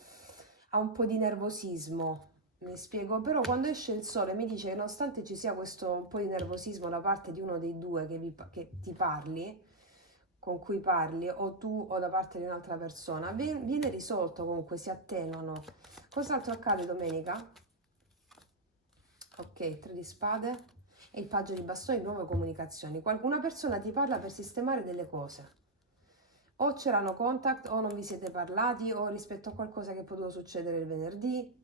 ha un po' di nervosismo, mi spiego, però quando esce il sole mi dice che nonostante ci sia questo un po' di nervosismo da parte di uno dei due che ti parli, con cui parli, o tu o da parte di un'altra persona, viene risolto comunque, si attenuano. Cos'altro accade domenica? Ok, 3 di spade. E il paggio di bastoni, nuove comunicazioni. Una persona ti parla per sistemare delle cose. O c'erano contact, o non vi siete parlati, o rispetto a qualcosa che è potuto succedere il venerdì.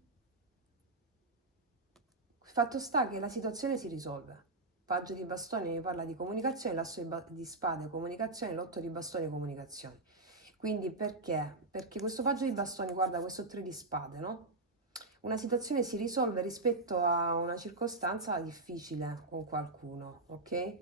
Fatto sta che la situazione si risolve. Paggio di bastoni mi parla di comunicazione, l'asso di spade comunicazione, l'otto di bastoni comunicazione. Quindi perché? Perché questo paggio di bastoni, guarda questo 3 di spade, no? Una situazione si risolve rispetto a una circostanza difficile con qualcuno, ok?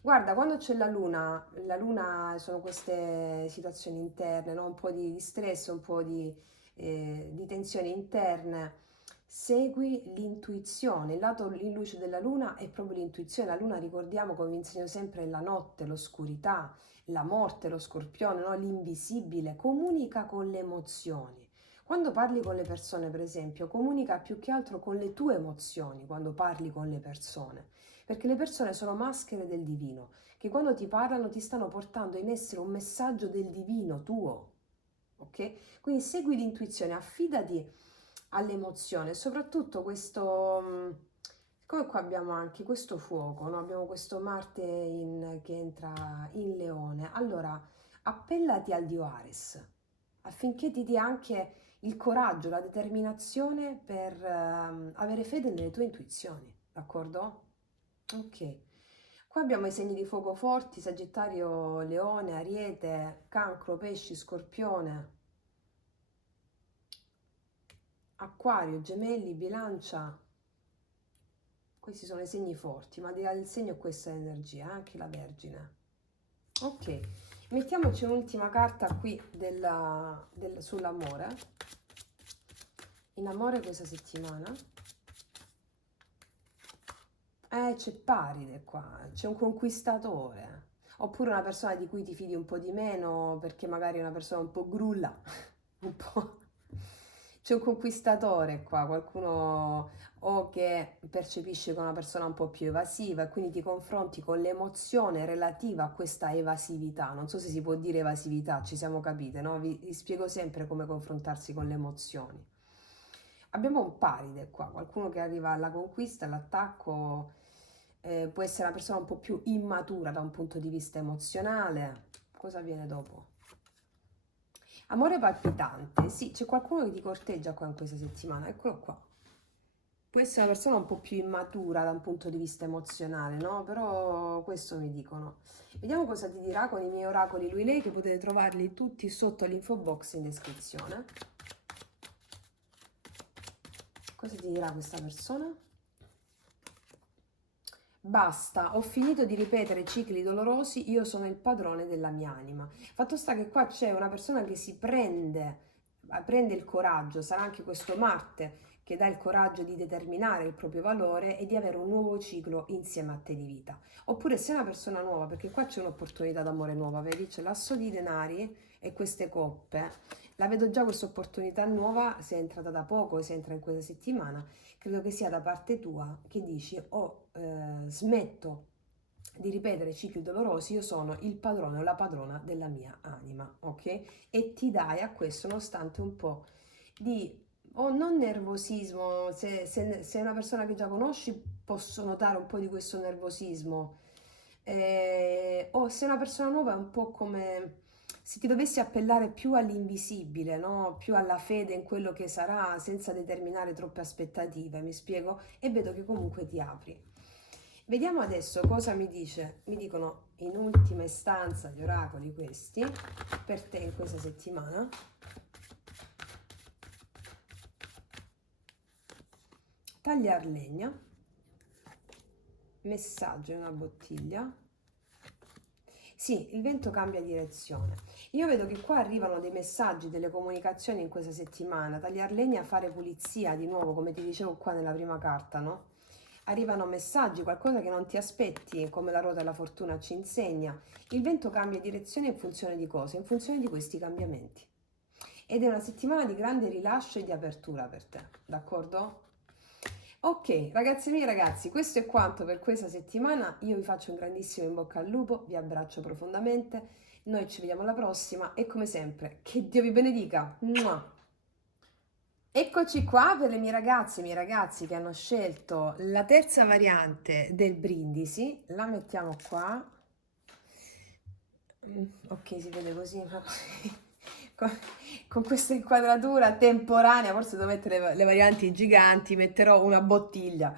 Guarda, quando c'è la luna sono queste situazioni interne, no? Un po' di stress, un po' di tensioni interne. Segui l'intuizione, il lato in luce della luna è proprio l'intuizione. La luna, ricordiamo, come vi insegno sempre, è la notte, l'oscurità, la morte, lo scorpione, no? L'invisibile, comunica con le emozioni. Quando parli con le persone, per esempio, comunica più che altro con le tue emozioni quando parli con le persone, perché le persone sono maschere del divino, che quando ti parlano ti stanno portando in essere un messaggio del divino tuo, ok? Quindi segui l'intuizione, affidati all'emozione, soprattutto come qua abbiamo anche questo fuoco, no? Abbiamo questo Marte che entra in Leone, allora appellati al dio Ares affinché ti dia anche il coraggio, la determinazione per avere fede nelle tue intuizioni, d'accordo? Ok. Qua abbiamo i segni di fuoco forti, Sagittario, Leone, Ariete, Cancro, Pesci, Scorpione, Acquario, Gemelli, Bilancia. Questi sono i segni forti, ma al di là del segno questa è l'energia, anche la Vergine. Ok, mettiamoci un'ultima carta qui sull'amore. In amore questa settimana. C'è Paride qua, c'è un conquistatore. Oppure una persona di cui ti fidi un po' di meno perché magari è una persona un po' grulla, un po'. C'è un conquistatore qua, qualcuno o che percepisce come una persona un po' più evasiva e quindi ti confronti con l'emozione relativa a questa evasività. Non so se si può dire evasività, ci siamo capite, no? Vi spiego sempre come confrontarsi con le emozioni. Abbiamo un Paride qua, qualcuno che arriva alla conquista, all'attacco, può essere una persona un po' più immatura da un punto di vista emozionale. Cosa viene dopo? Amore palpitante, sì, c'è qualcuno che ti corteggia qua in questa settimana, eccolo qua. Può essere una persona un po' più immatura da un punto di vista emozionale, no? Però questo mi dicono. Vediamo cosa ti dirà con i miei oracoli lui lei, che potete trovarli tutti sotto l'info box in descrizione. Cosa ti dirà questa persona? Basta, ho finito di ripetere cicli dolorosi, io sono il padrone della mia anima. Fatto sta che qua c'è una persona che prende il coraggio, sarà anche questo Marte che dà il coraggio di determinare il proprio valore e di avere un nuovo ciclo insieme a te di vita. Oppure sei una persona nuova, perché qua c'è un'opportunità d'amore nuova, vedi? C'è l'asso di denari e queste coppe. La vedo già questa opportunità nuova, se è entrata da poco, se entra in questa settimana, credo che sia da parte tua che dici smetto di ripetere cicli dolorosi, io sono il padrone o la padrona della mia anima, ok? E ti dai a questo nonostante un po' di, o non nervosismo, se è una persona che già conosci posso notare un po' di questo nervosismo, o se è una persona nuova è un po' come se ti dovessi appellare più all'invisibile, no? Più alla fede in quello che sarà, senza determinare troppe aspettative, mi spiego? E vedo che comunque ti apri. Vediamo adesso cosa mi dice. Mi dicono in ultima istanza gli oracoli questi per te in questa settimana. Tagliar legna, messaggio in una bottiglia. Sì, il vento cambia direzione. Io vedo che qua arrivano dei messaggi, delle comunicazioni in questa settimana. Tagliar legna, fare pulizia, di nuovo, come ti dicevo qua nella prima carta, no? Arrivano messaggi, qualcosa che non ti aspetti, come la ruota della fortuna ci insegna. Il vento cambia direzione in funzione di cosa? In funzione di questi cambiamenti. Ed è una settimana di grande rilascio e di apertura per te, d'accordo? Ok, ragazzi miei ragazzi, questo è quanto per questa settimana. Io vi faccio un grandissimo in bocca al lupo, vi abbraccio profondamente. Noi ci vediamo alla prossima e come sempre, che Dio vi benedica. Mua! Eccoci qua per le mie ragazze e i miei ragazzi che hanno scelto la terza variante del brindisi. La mettiamo qua. Ok, si vede così, ma con, con questa inquadratura temporanea, forse devo mettere le varianti giganti, metterò una bottiglia.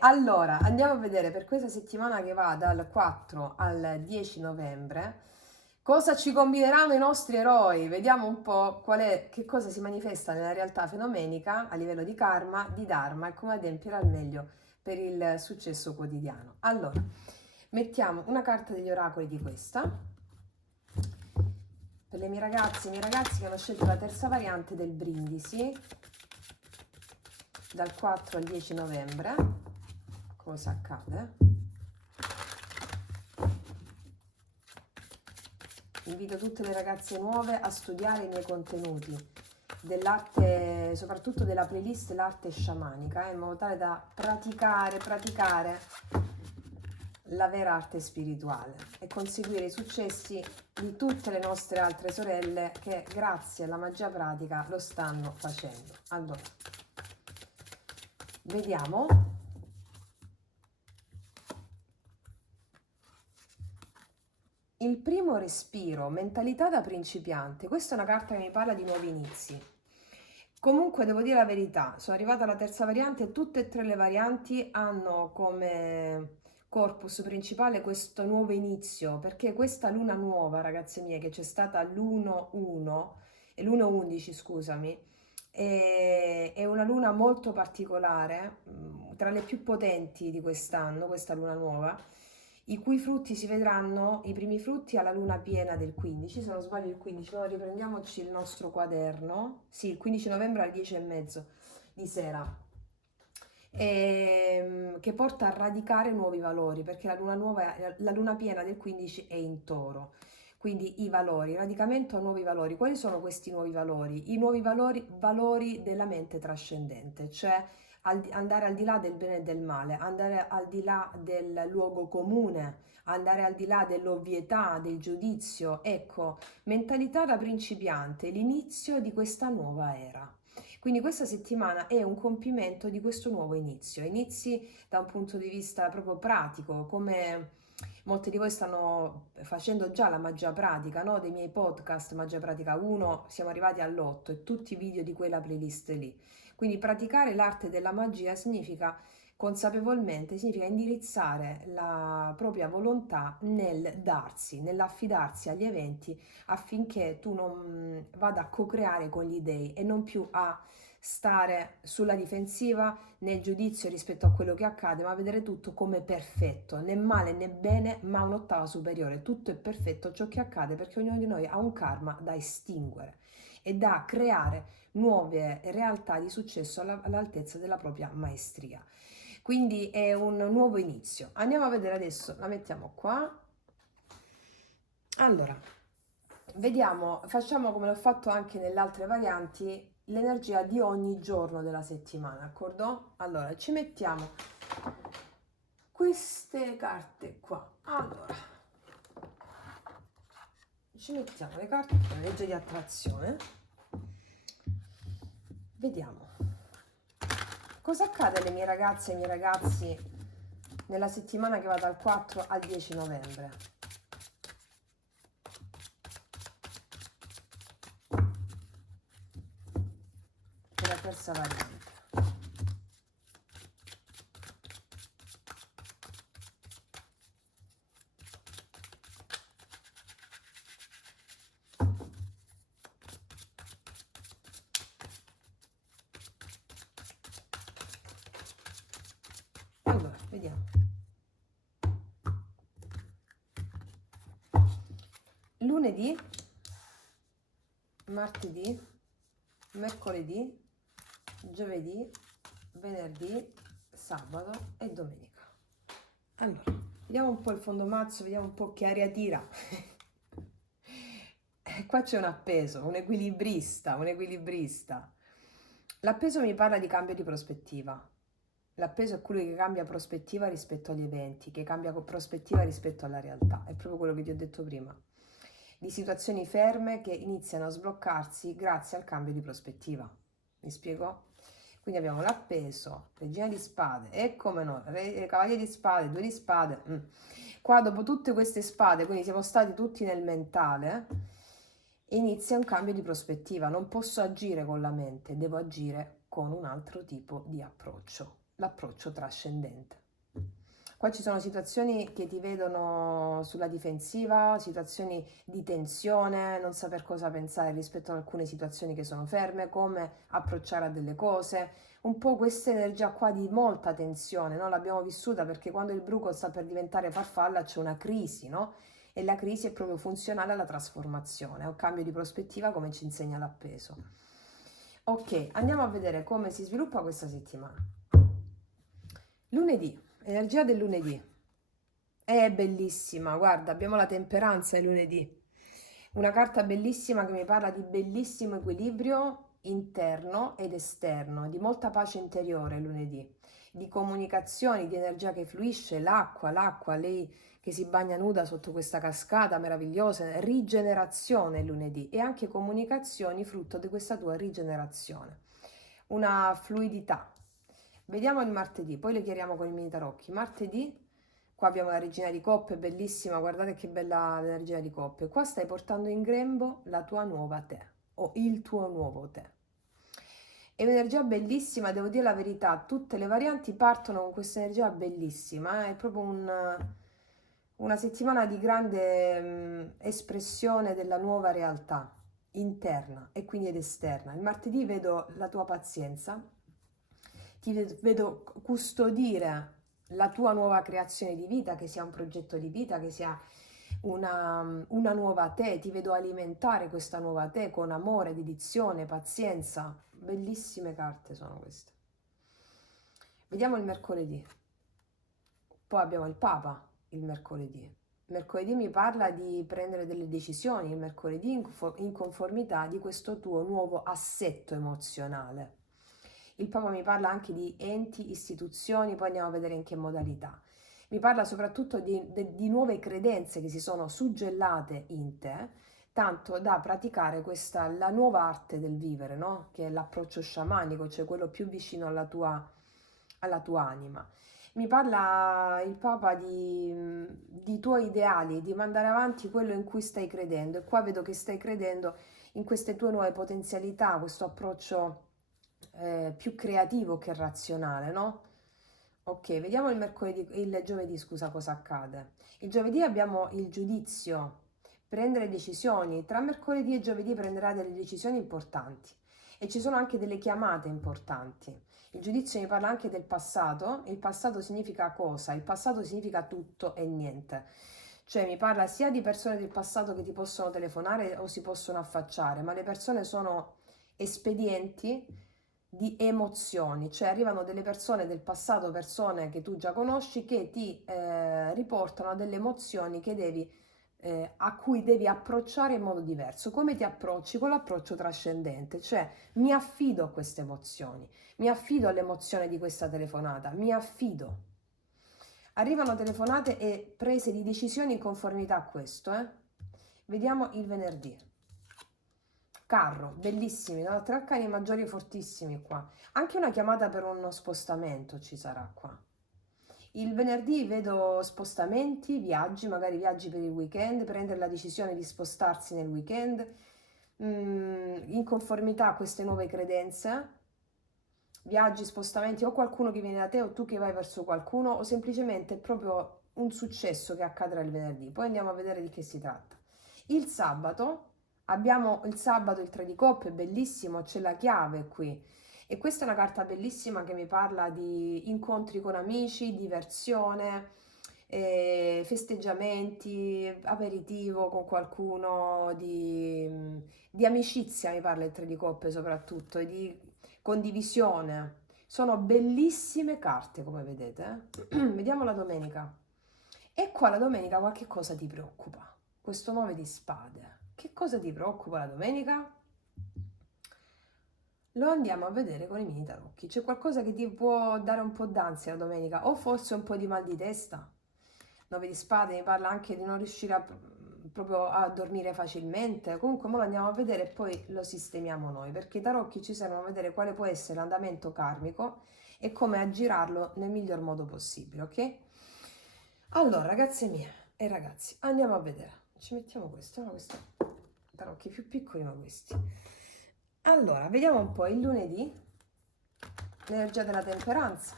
Allora, andiamo a vedere per questa settimana che va dal 4 al 10 novembre cosa ci combineranno i nostri eroi. Vediamo un po' che cosa si manifesta nella realtà fenomenica a livello di karma, di dharma e come adempiere al meglio per il successo quotidiano. Allora, mettiamo una carta degli oracoli di questa per le mie ragazze e i miei ragazzi che hanno scelto la terza variante del brindisi dal 4 al 10 novembre. Cosa accade? Invito tutte le ragazze nuove a studiare i miei contenuti dell'arte, soprattutto della playlist l'arte sciamanica, in modo tale da praticare la vera arte spirituale e conseguire i successi di tutte le nostre altre sorelle che grazie alla magia pratica lo stanno facendo. Allora, vediamo. Il primo respiro, mentalità da principiante. Questa è una carta che mi parla di nuovi inizi. Comunque devo dire la verità, sono arrivata alla terza variante e tutte e tre le varianti hanno come corpus principale questo nuovo inizio, perché questa luna nuova, ragazze mie, che c'è stata l'1-1 e l'1-11, scusami, è una luna molto particolare, tra le più potenti di quest'anno, questa luna nuova, i cui frutti si vedranno, i primi frutti alla luna piena del 15, se non sbaglio il 15, no, riprendiamoci il nostro quaderno, sì, il 15 novembre alle 10:30 di sera, che porta a radicare nuovi valori, perché la luna nuova, la luna piena del 15 è in Toro. Quindi i valori, radicamento a nuovi valori. Quali sono questi nuovi valori? I nuovi valori, valori della mente trascendente, cioè andare al di là del bene e del male, andare al di là del luogo comune, andare al di là dell'ovvietà, del giudizio. Ecco, mentalità da principiante, l'inizio di questa nuova era. Quindi questa settimana è un compimento di questo nuovo inizio. Inizi da un punto di vista proprio pratico, come molti di voi stanno facendo già la magia pratica, no? Dei miei podcast Magia Pratica 1, siamo arrivati all'8 e tutti i video di quella playlist lì. Quindi praticare l'arte della magia significa consapevolmente, significa indirizzare la propria volontà nel darsi, nell'affidarsi agli eventi affinché tu non vada a co-creare con gli dei e non più a stare sulla difensiva nel giudizio rispetto a quello che accade, ma vedere tutto come perfetto, né male né bene, ma un'ottava superiore. Tutto è perfetto ciò che accade perché ognuno di noi ha un karma da estinguere e da creare nuove realtà di successo all'altezza della propria maestria. Quindi è un nuovo inizio. Andiamo a vedere adesso, la mettiamo qua. Allora, vediamo, facciamo come l'ho fatto anche nelle altre varianti, l'energia di ogni giorno della settimana, d'accordo? Allora, ci mettiamo queste carte qua. Allora, ci mettiamo le carte, legge di attrazione. Vediamo. Cosa accade alle mie ragazze e ai miei ragazzi nella settimana che va dal 4 al 10 novembre? È la terza variante. Allora, vediamo. Lunedì, martedì, mercoledì, giovedì, venerdì, sabato e domenica. Allora, vediamo un po' il fondo mazzo, vediamo un po' che aria tira. Qua c'è un appeso, un equilibrista, un equilibrista. L'appeso mi parla di cambio di prospettiva. L'appeso è quello che cambia prospettiva rispetto agli eventi, che cambia prospettiva rispetto alla realtà. È proprio quello che ti ho detto prima. Di situazioni ferme che iniziano a sbloccarsi grazie al cambio di prospettiva. Mi spiego? Quindi abbiamo l'appeso, regina di spade, e come no, cavaliere di spade, 2 di spade. Qua dopo tutte queste spade, quindi siamo stati tutti nel mentale, inizia un cambio di prospettiva. Non posso agire con la mente, devo agire con un altro tipo di approccio, l'approccio trascendente. Qua ci sono situazioni che ti vedono sulla difensiva, situazioni di tensione, non saper cosa pensare rispetto ad alcune situazioni che sono ferme, come approcciare a delle cose, un po' questa energia qua di molta tensione, no? L'abbiamo vissuta perché quando il bruco sta per diventare farfalla c'è una crisi, no? E la crisi è proprio funzionale alla trasformazione, a un cambio di prospettiva come ci insegna l'appeso. Ok, andiamo a vedere come si sviluppa questa settimana. Lunedì, energia del lunedì. È bellissima, guarda, abbiamo la temperanza il lunedì. Una carta bellissima che mi parla di bellissimo equilibrio interno ed esterno, di molta pace interiore lunedì, di comunicazioni, di energia che fluisce, l'acqua, lei che si bagna nuda sotto questa cascata meravigliosa, rigenerazione lunedì e anche comunicazioni frutto di questa tua rigenerazione. Una fluidità. Vediamo il martedì, poi le chiariamo con i mini tarocchi. Martedì, qua abbiamo la regina di coppe, bellissima, guardate che bella l'energia di coppe. Qua stai portando in grembo la tua nuova te, o il tuo nuovo te. È un'energia bellissima, devo dire la verità, tutte le varianti partono con questa energia bellissima, è proprio una settimana di grande espressione della nuova realtà interna e quindi ed esterna. Il martedì vedo la tua pazienza, ti vedo custodire la tua nuova creazione di vita, che sia un progetto di vita, che sia una nuova te, ti vedo alimentare questa nuova te con amore, dedizione, pazienza. Bellissime carte sono queste. Vediamo il mercoledì. Poi abbiamo il Papa il mercoledì. Mercoledì mi parla di prendere delle decisioni, il mercoledì in conformità di questo tuo nuovo assetto emozionale. Il Papa mi parla anche di enti, istituzioni, poi andiamo a vedere in che modalità. Mi parla soprattutto di nuove credenze che si sono suggellate in te, tanto da praticare la nuova arte del vivere, no? Che è l'approccio sciamanico, cioè quello più vicino alla tua anima. Mi parla il Papa di tuoi ideali, di mandare avanti quello in cui stai credendo. E qua vedo che stai credendo in queste tue nuove potenzialità, questo approccio più creativo che razionale, no? Ok, vediamo il giovedì, scusa, cosa accade. Il giovedì abbiamo il giudizio, prendere decisioni. Tra mercoledì e giovedì prenderai delle decisioni importanti e ci sono anche delle chiamate importanti. Il giudizio mi parla anche del passato. Il passato significa cosa? Il passato significa tutto e niente. Cioè mi parla sia di persone del passato che ti possono telefonare o si possono affacciare, ma le persone sono espedienti di emozioni, cioè arrivano delle persone del passato, persone che tu già conosci, che ti riportano a delle emozioni che a cui devi approcciare in modo diverso. Come ti approcci? Con l'approccio trascendente, cioè mi affido a queste emozioni, mi affido all'emozione di questa telefonata, mi affido. Arrivano telefonate e prese di decisioni in conformità a questo. Vediamo il venerdì. Carro, bellissimi, no? 3 arcani maggiori fortissimi qua. Anche una chiamata per uno spostamento ci sarà qua. Il venerdì vedo spostamenti, viaggi, magari viaggi per il weekend, prendere la decisione di spostarsi nel weekend, in conformità a queste nuove credenze, viaggi, spostamenti o qualcuno che viene da te o tu che vai verso qualcuno o semplicemente proprio un successo che accadrà il venerdì. Poi andiamo a vedere di che si tratta. Il sabato, abbiamo il sabato, il 3 di coppe, bellissimo, c'è la chiave qui. E questa è una carta bellissima che mi parla di incontri con amici, diversione, festeggiamenti, aperitivo con qualcuno, di amicizia, mi parla il 3 di coppe soprattutto, e di condivisione. Sono bellissime carte, come vedete. Vediamo la domenica. E qua la domenica qualche cosa ti preoccupa. Questo 9 di spade. Che cosa ti preoccupa la domenica? Lo andiamo a vedere con i mini tarocchi. C'è qualcosa che ti può dare un po' d'ansia la domenica o forse un po' di mal di testa? 9 di spade mi parla anche di non riuscire proprio a dormire facilmente. Comunque, ora andiamo a vedere e poi lo sistemiamo noi, perché i tarocchi ci servono a vedere quale può essere l'andamento karmico e come aggirarlo nel miglior modo possibile, ok? Allora, ragazze mie e ragazzi, andiamo a vedere. Ci mettiamo questo, no? Questi tarocchi più piccoli, ma questi. Allora, vediamo un po' il lunedì, l'energia della temperanza.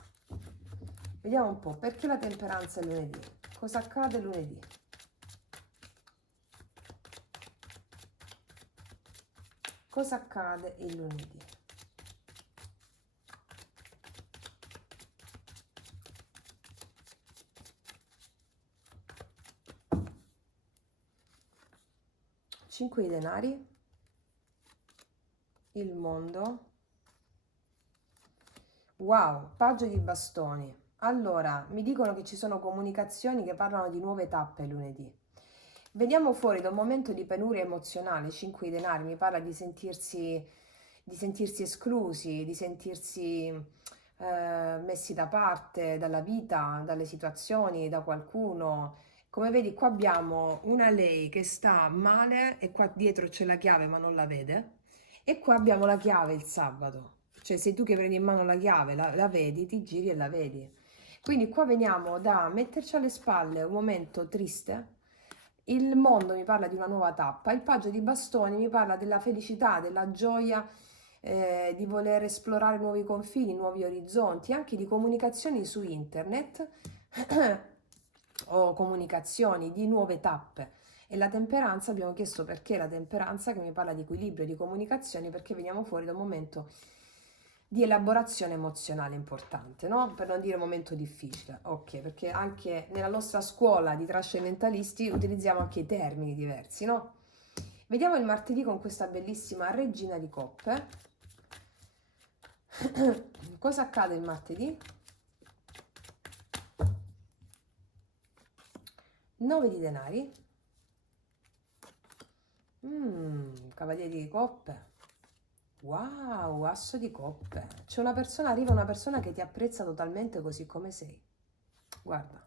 Vediamo un po' perché la temperanza è lunedì. Cosa accade lunedì? Cosa accade il lunedì? Cinque di denari, il mondo. Wow, paggio di bastoni. Allora, mi dicono che ci sono comunicazioni che parlano di nuove tappe lunedì. Veniamo fuori da un momento di penuria emozionale, 5 di denari, mi parla di sentirsi esclusi, di sentirsi messi da parte dalla vita, dalle situazioni, da qualcuno. Come vedi, qua abbiamo una lei che sta male e qua dietro c'è la chiave ma non la vede. E qua abbiamo la chiave il sabato. Cioè, sei tu che prendi in mano la chiave, la vedi, ti giri e la vedi. Quindi qua veniamo da metterci alle spalle un momento triste. Il mondo mi parla di una nuova tappa, il paggio di bastoni mi parla della felicità, della gioia di voler esplorare nuovi confini, nuovi orizzonti, anche di comunicazioni su internet o comunicazioni di nuove tappe. E la temperanza, abbiamo chiesto perché la temperanza, che mi parla di equilibrio, di comunicazioni, perché veniamo fuori da un momento di elaborazione emozionale importante, no? Per non dire momento difficile, ok, perché anche nella nostra scuola di trascendentalisti utilizziamo anche i termini diversi, no? Vediamo il martedì con questa bellissima regina di coppe. Cosa accade il martedì? 9 di denari. Cavaliere di coppe. Wow, asso di coppe. C'è una persona, arriva una persona che ti apprezza totalmente così come sei. Guarda,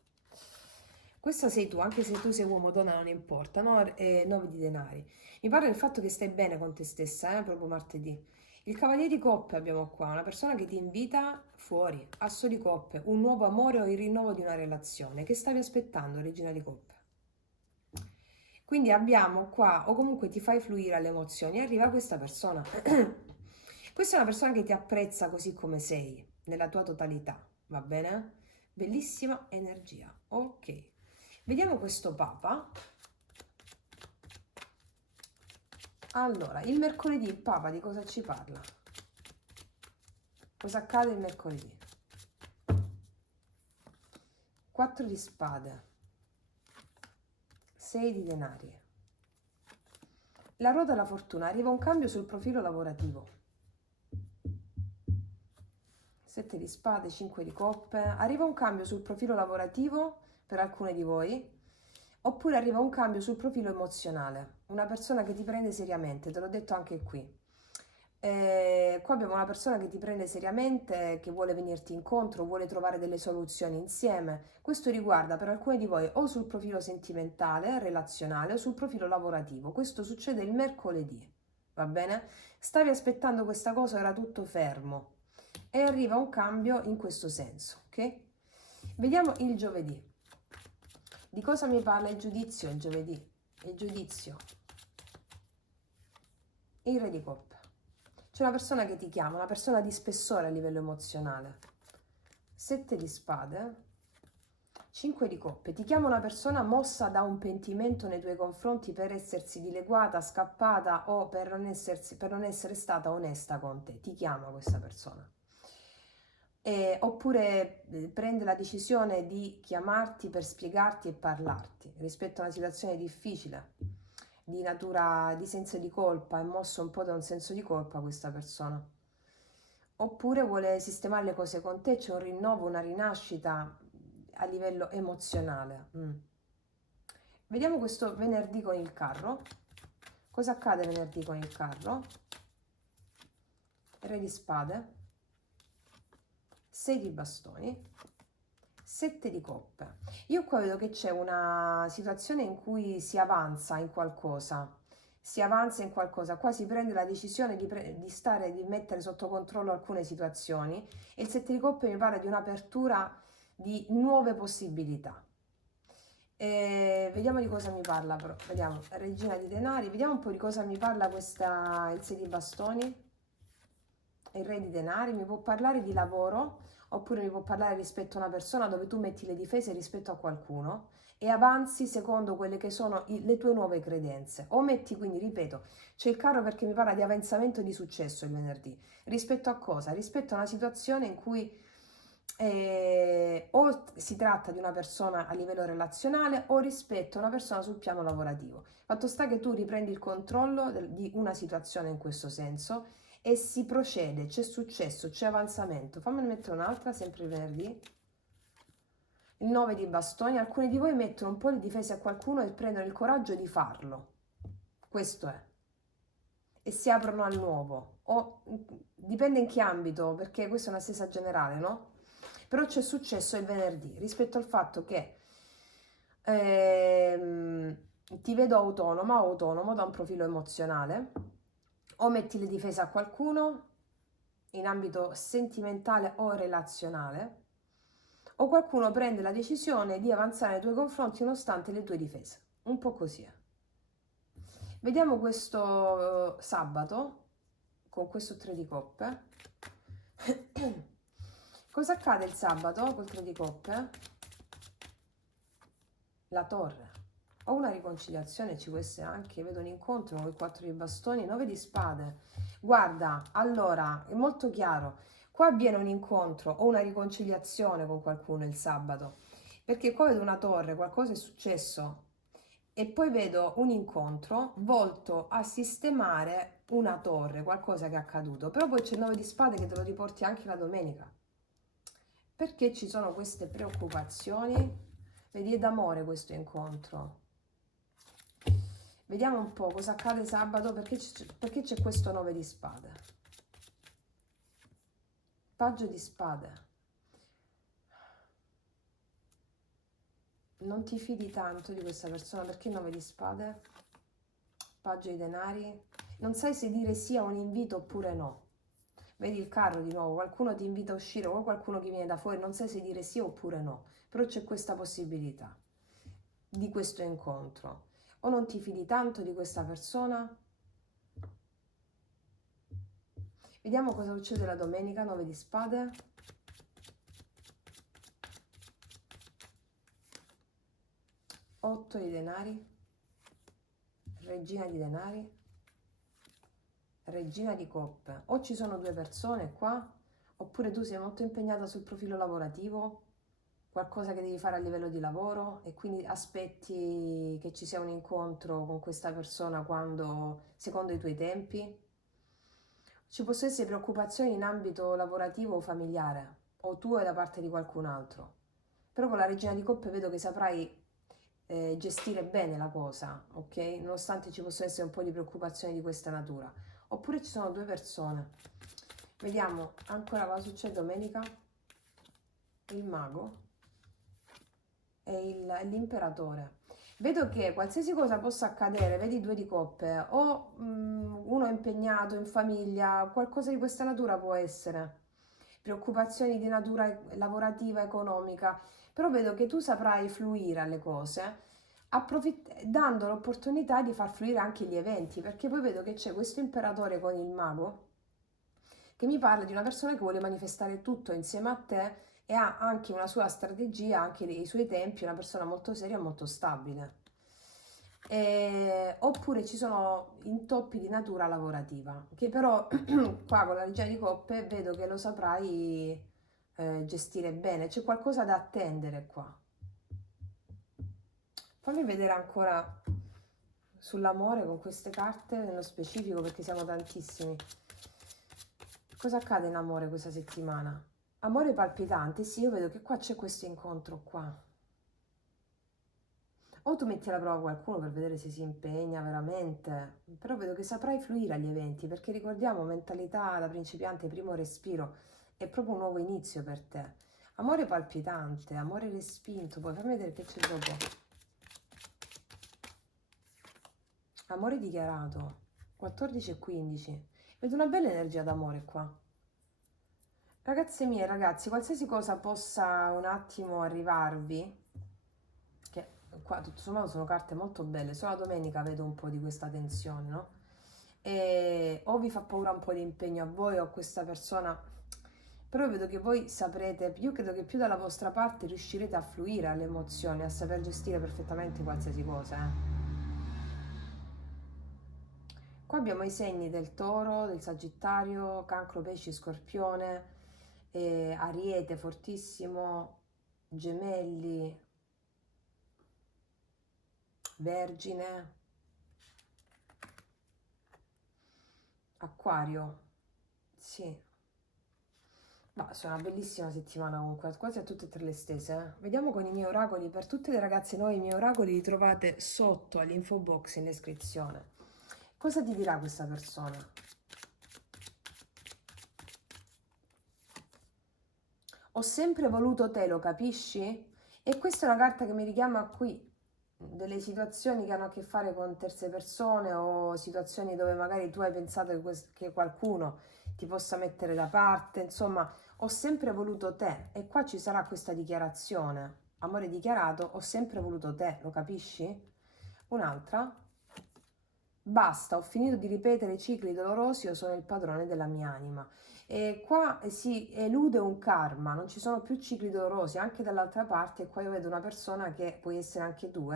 questa sei tu, anche se tu sei uomo o donna non importa, no? 9 di denari. Mi parla del fatto che stai bene con te stessa, proprio martedì. Il cavaliere di coppe abbiamo qua, una persona che ti invita fuori, asso di coppe, un nuovo amore o il rinnovo di una relazione. Che stavi aspettando, regina di coppe? Quindi abbiamo qua, o comunque ti fai fluire alle emozioni, arriva questa persona. Questa è una persona che ti apprezza così come sei, nella tua totalità, va bene? Bellissima energia. Ok. Vediamo questo Papa. Allora, il mercoledì il Papa di cosa ci parla? Cosa accade il mercoledì? 4 di spade. 6 di denari. La ruota della fortuna, arriva un cambio sul profilo lavorativo. 7 di spade, 5 di coppe. Arriva un cambio sul profilo lavorativo per alcune di voi, oppure arriva un cambio sul profilo emozionale. Una persona che ti prende seriamente, te l'ho detto anche qui. Qua abbiamo una persona che ti prende seriamente, che vuole venirti incontro, vuole trovare delle soluzioni insieme. Questo riguarda per alcuni di voi o sul profilo sentimentale, relazionale o sul profilo lavorativo. Questo succede il mercoledì, va bene? Stavi aspettando questa cosa, era tutto fermo e arriva un cambio in questo senso, ok? Vediamo il giovedì. Di cosa mi parla il giudizio il giovedì? Il giudizio. Il re di coppe. C'è una persona che ti chiama, una persona di spessore a livello emozionale. 7 di spade, 5 di coppe. Ti chiama una persona mossa da un pentimento nei tuoi confronti per essersi dileguata, scappata o per non essere stata onesta con te. Ti chiama questa persona. Oppure prende la decisione di chiamarti per spiegarti e parlarti rispetto a una situazione difficile, di natura di senso di colpa, è mosso un po' da un senso di colpa questa persona. Oppure vuole sistemare le cose con te, c'è un rinnovo, una rinascita a livello emozionale. Vediamo questo venerdì con il carro. Cosa accade venerdì con il carro? Re di spade, 6 di bastoni, 7 di coppe. Io qua vedo che c'è una situazione in cui si avanza in qualcosa. Si avanza in qualcosa, qua si prende la decisione di mettere sotto controllo alcune situazioni e il 7 di coppe mi parla di un'apertura di nuove possibilità. Vediamo di cosa mi parla, però. Vediamo, regina di denari, vediamo un po' di cosa mi parla il 6 di bastoni, il re di denari. Mi può parlare di lavoro, oppure mi può parlare rispetto a una persona dove tu metti le difese rispetto a qualcuno e avanzi secondo quelle che sono le tue nuove credenze. O metti, quindi, ripeto, c'è il carro perché mi parla di avanzamento e di successo il venerdì. Rispetto a cosa? Rispetto a una situazione in cui o si tratta di una persona a livello relazionale o rispetto a una persona sul piano lavorativo. Fatto sta che tu riprendi il controllo di una situazione in questo senso e si procede, c'è successo, c'è avanzamento. Fammene mettere un'altra, sempre il venerdì. Il 9 di bastoni, alcuni di voi mettono un po' di difesa a qualcuno e prendono il coraggio di farlo. Questo è. E si aprono al nuovo. O dipende in che ambito, perché questa è una stessa generale, no? Però c'è successo il venerdì rispetto al fatto che ehm, ti vedo autonoma o autonomo da un profilo emozionale, o metti le difese a qualcuno in ambito sentimentale o relazionale, o qualcuno prende la decisione di avanzare nei tuoi confronti nonostante le tue difese. Un po' così è. Vediamo questo sabato con questo 3 di coppe. Cosa accade il sabato col 3 di coppe? La torre. O una riconciliazione, ci può essere anche, vedo un incontro con il 4 di bastoni, 9 di spade. Guarda, allora, è molto chiaro, qua avviene un incontro o una riconciliazione con qualcuno il sabato, perché qua vedo una torre, qualcosa è successo, e poi vedo un incontro volto a sistemare una torre, qualcosa che è accaduto, però poi c'è il 9 di spade che te lo riporti anche la domenica. Perché ci sono queste preoccupazioni? Vedi, è d'amore questo incontro. Vediamo un po' cosa accade sabato, perché c'è questo 9 di spade. Paggio di spade. Non ti fidi tanto di questa persona, perché 9 di spade? Paggio di denari. Non sai se dire sì a un invito oppure no. Vedi il carro di nuovo, qualcuno ti invita a uscire o qualcuno che viene da fuori, non sai se dire sì oppure no, però c'è questa possibilità di questo incontro. O non ti fidi tanto di questa persona? Vediamo cosa succede la domenica, 9 di spade. Otto di denari, regina di denari, regina di coppe. O ci sono due persone qua, oppure tu sei molto impegnata sul profilo lavorativo, qualcosa che devi fare a livello di lavoro e quindi aspetti che ci sia un incontro con questa persona quando, secondo i tuoi tempi. Ci possono essere preoccupazioni in ambito lavorativo o familiare, o tue da parte di qualcun altro. Però con la regina di coppe vedo che saprai gestire bene la cosa, ok? Nonostante ci possano essere un po' di preoccupazioni di questa natura. Oppure ci sono due persone. Vediamo ancora cosa succede domenica. Il mago e l'imperatore. Vedo che qualsiasi cosa possa accadere, vedi due di coppe, o uno è impegnato in famiglia, qualcosa di questa natura può essere. Preoccupazioni di natura lavorativa, economica, però vedo che tu saprai fluire alle cose, dando l'opportunità di far fluire anche gli eventi, perché poi vedo che c'è questo imperatore con il mago che mi parla di una persona che vuole manifestare tutto insieme a te e ha anche una sua strategia, anche i suoi tempi, una persona molto seria e molto stabile. Oppure ci sono intoppi di natura lavorativa, che però qua con la regina di coppe vedo che lo saprai gestire bene, c'è qualcosa da attendere qua. Fammi vedere ancora sull'amore con queste carte nello specifico perché siamo tantissimi. Cosa accade in amore questa settimana? Amore palpitante, sì, io vedo che qua c'è questo incontro qua. O tu metti alla prova qualcuno per vedere se si impegna veramente, però vedo che saprai fluire agli eventi, perché ricordiamo, mentalità da principiante, primo respiro, è proprio un nuovo inizio per te. Amore palpitante, amore respinto. Puoi farmi vedere che c'è dopo? Amore dichiarato. 14 e 15. Vedo una bella energia d'amore qua. Ragazze mie, ragazzi, qualsiasi cosa possa un attimo arrivarvi, che qua tutto sommato sono carte molto belle, solo la domenica vedo un po' di questa tensione, no? E o vi fa paura un po' di impegno a voi o a questa persona, però vedo che voi saprete, io credo che più dalla vostra parte riuscirete a fluire alle emozioni, a saper gestire perfettamente qualsiasi cosa, Qua abbiamo i segni del toro, del sagittario, cancro, pesci, scorpione, ariete fortissimo, gemelli, vergine, acquario, sì. Ma sarà una bellissima settimana comunque, quasi a tutte e tre le stese. Vediamo con i miei oracoli, per tutte le ragazze noi i miei oracoli li trovate sotto all'info box in descrizione. Cosa ti dirà questa persona? Ho sempre voluto te, lo capisci? E questa è una carta che mi richiama qui, delle situazioni che hanno a che fare con terze persone o situazioni dove magari tu hai pensato che qualcuno ti possa mettere da parte, insomma, ho sempre voluto te e qua ci sarà questa dichiarazione, amore dichiarato, ho sempre voluto te, lo capisci? Un'altra, basta, ho finito di ripetere i cicli dolorosi, io sono il padrone della mia anima. E qua si elude un karma, non ci sono più cicli dolorosi, anche dall'altra parte, qua io vedo una persona che, puoi essere anche tu,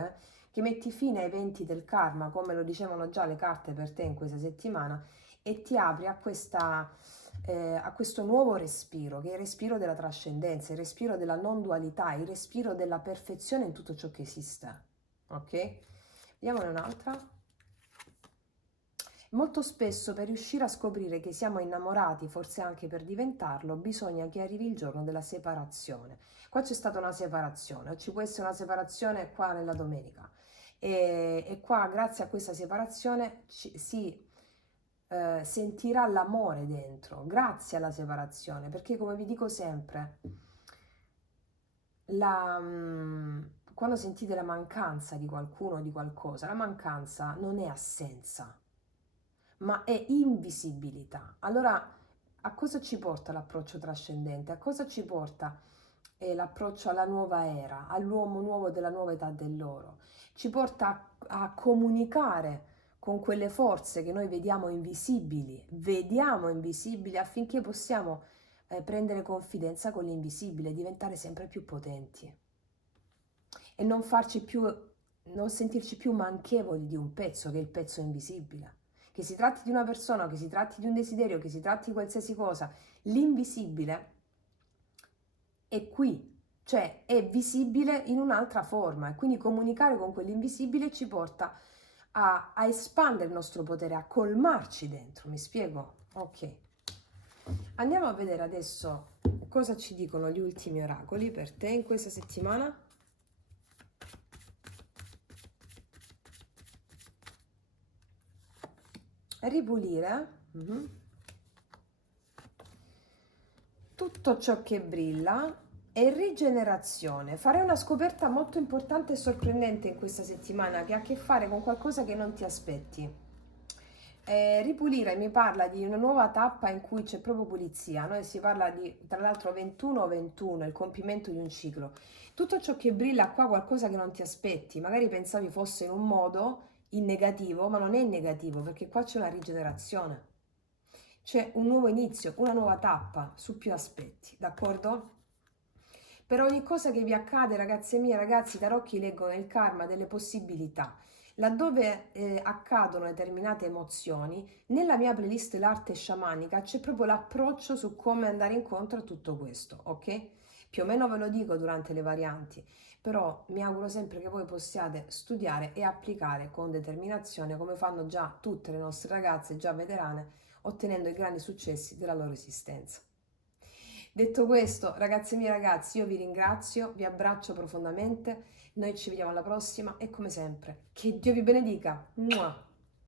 che metti fine ai eventi del karma, come lo dicevano già le carte per te in questa settimana, e ti apri a questo nuovo respiro, che è il respiro della trascendenza, il respiro della non dualità, il respiro della perfezione in tutto ciò che esiste. Ok? Vediamone un'altra. Molto spesso per riuscire a scoprire che siamo innamorati, forse anche per diventarlo, bisogna che arrivi il giorno della separazione. Qua c'è stata una separazione, ci può essere una separazione qua nella domenica. E qua, grazie a questa separazione, si sentirà l'amore dentro, grazie alla separazione, perché come vi dico sempre, quando sentite la mancanza di qualcuno o di qualcosa, la mancanza non è assenza, ma è invisibilità. Allora, a cosa ci porta l'approccio trascendente? A cosa ci porta l'approccio alla nuova era, all'uomo nuovo della nuova età dell'oro? Ci porta a comunicare con quelle forze che noi vediamo invisibili affinché possiamo prendere confidenza con l'invisibile, diventare sempre più potenti e non sentirci più manchevoli di un pezzo che è il pezzo invisibile. Che si tratti di una persona, che si tratti di un desiderio, che si tratti di qualsiasi cosa, l'invisibile è qui, cioè è visibile in un'altra forma e quindi comunicare con quell'invisibile ci porta a espandere il nostro potere, a colmarci dentro, mi spiego? Ok. Andiamo a vedere adesso cosa ci dicono gli ultimi oracoli per te in questa settimana. Ripulire tutto ciò che brilla e rigenerazione. Farei una scoperta molto importante e sorprendente in questa settimana che ha a che fare con qualcosa che non ti aspetti. Ripulire mi parla di una nuova tappa in cui c'è proprio pulizia, no? E si parla di, tra l'altro, 21-21, il compimento di un ciclo. Tutto ciò che brilla qua, qualcosa che non ti aspetti, magari pensavi fosse in un modo, in negativo, ma non è in negativo perché qua c'è una rigenerazione. C'è un nuovo inizio, una nuova tappa su più aspetti, d'accordo? Per ogni cosa che vi accade, ragazze mie, ragazzi, i tarocchi leggono il karma delle possibilità. Laddove accadono determinate emozioni, nella mia playlist L'arte sciamanica c'è proprio l'approccio su come andare incontro a tutto questo, ok? Più o meno ve lo dico durante le varianti, però mi auguro sempre che voi possiate studiare e applicare con determinazione come fanno già tutte le nostre ragazze già veterane, ottenendo i grandi successi della loro esistenza. Detto questo, ragazzi miei ragazzi, io vi ringrazio, vi abbraccio profondamente, noi ci vediamo alla prossima e come sempre, che Dio vi benedica. Mua!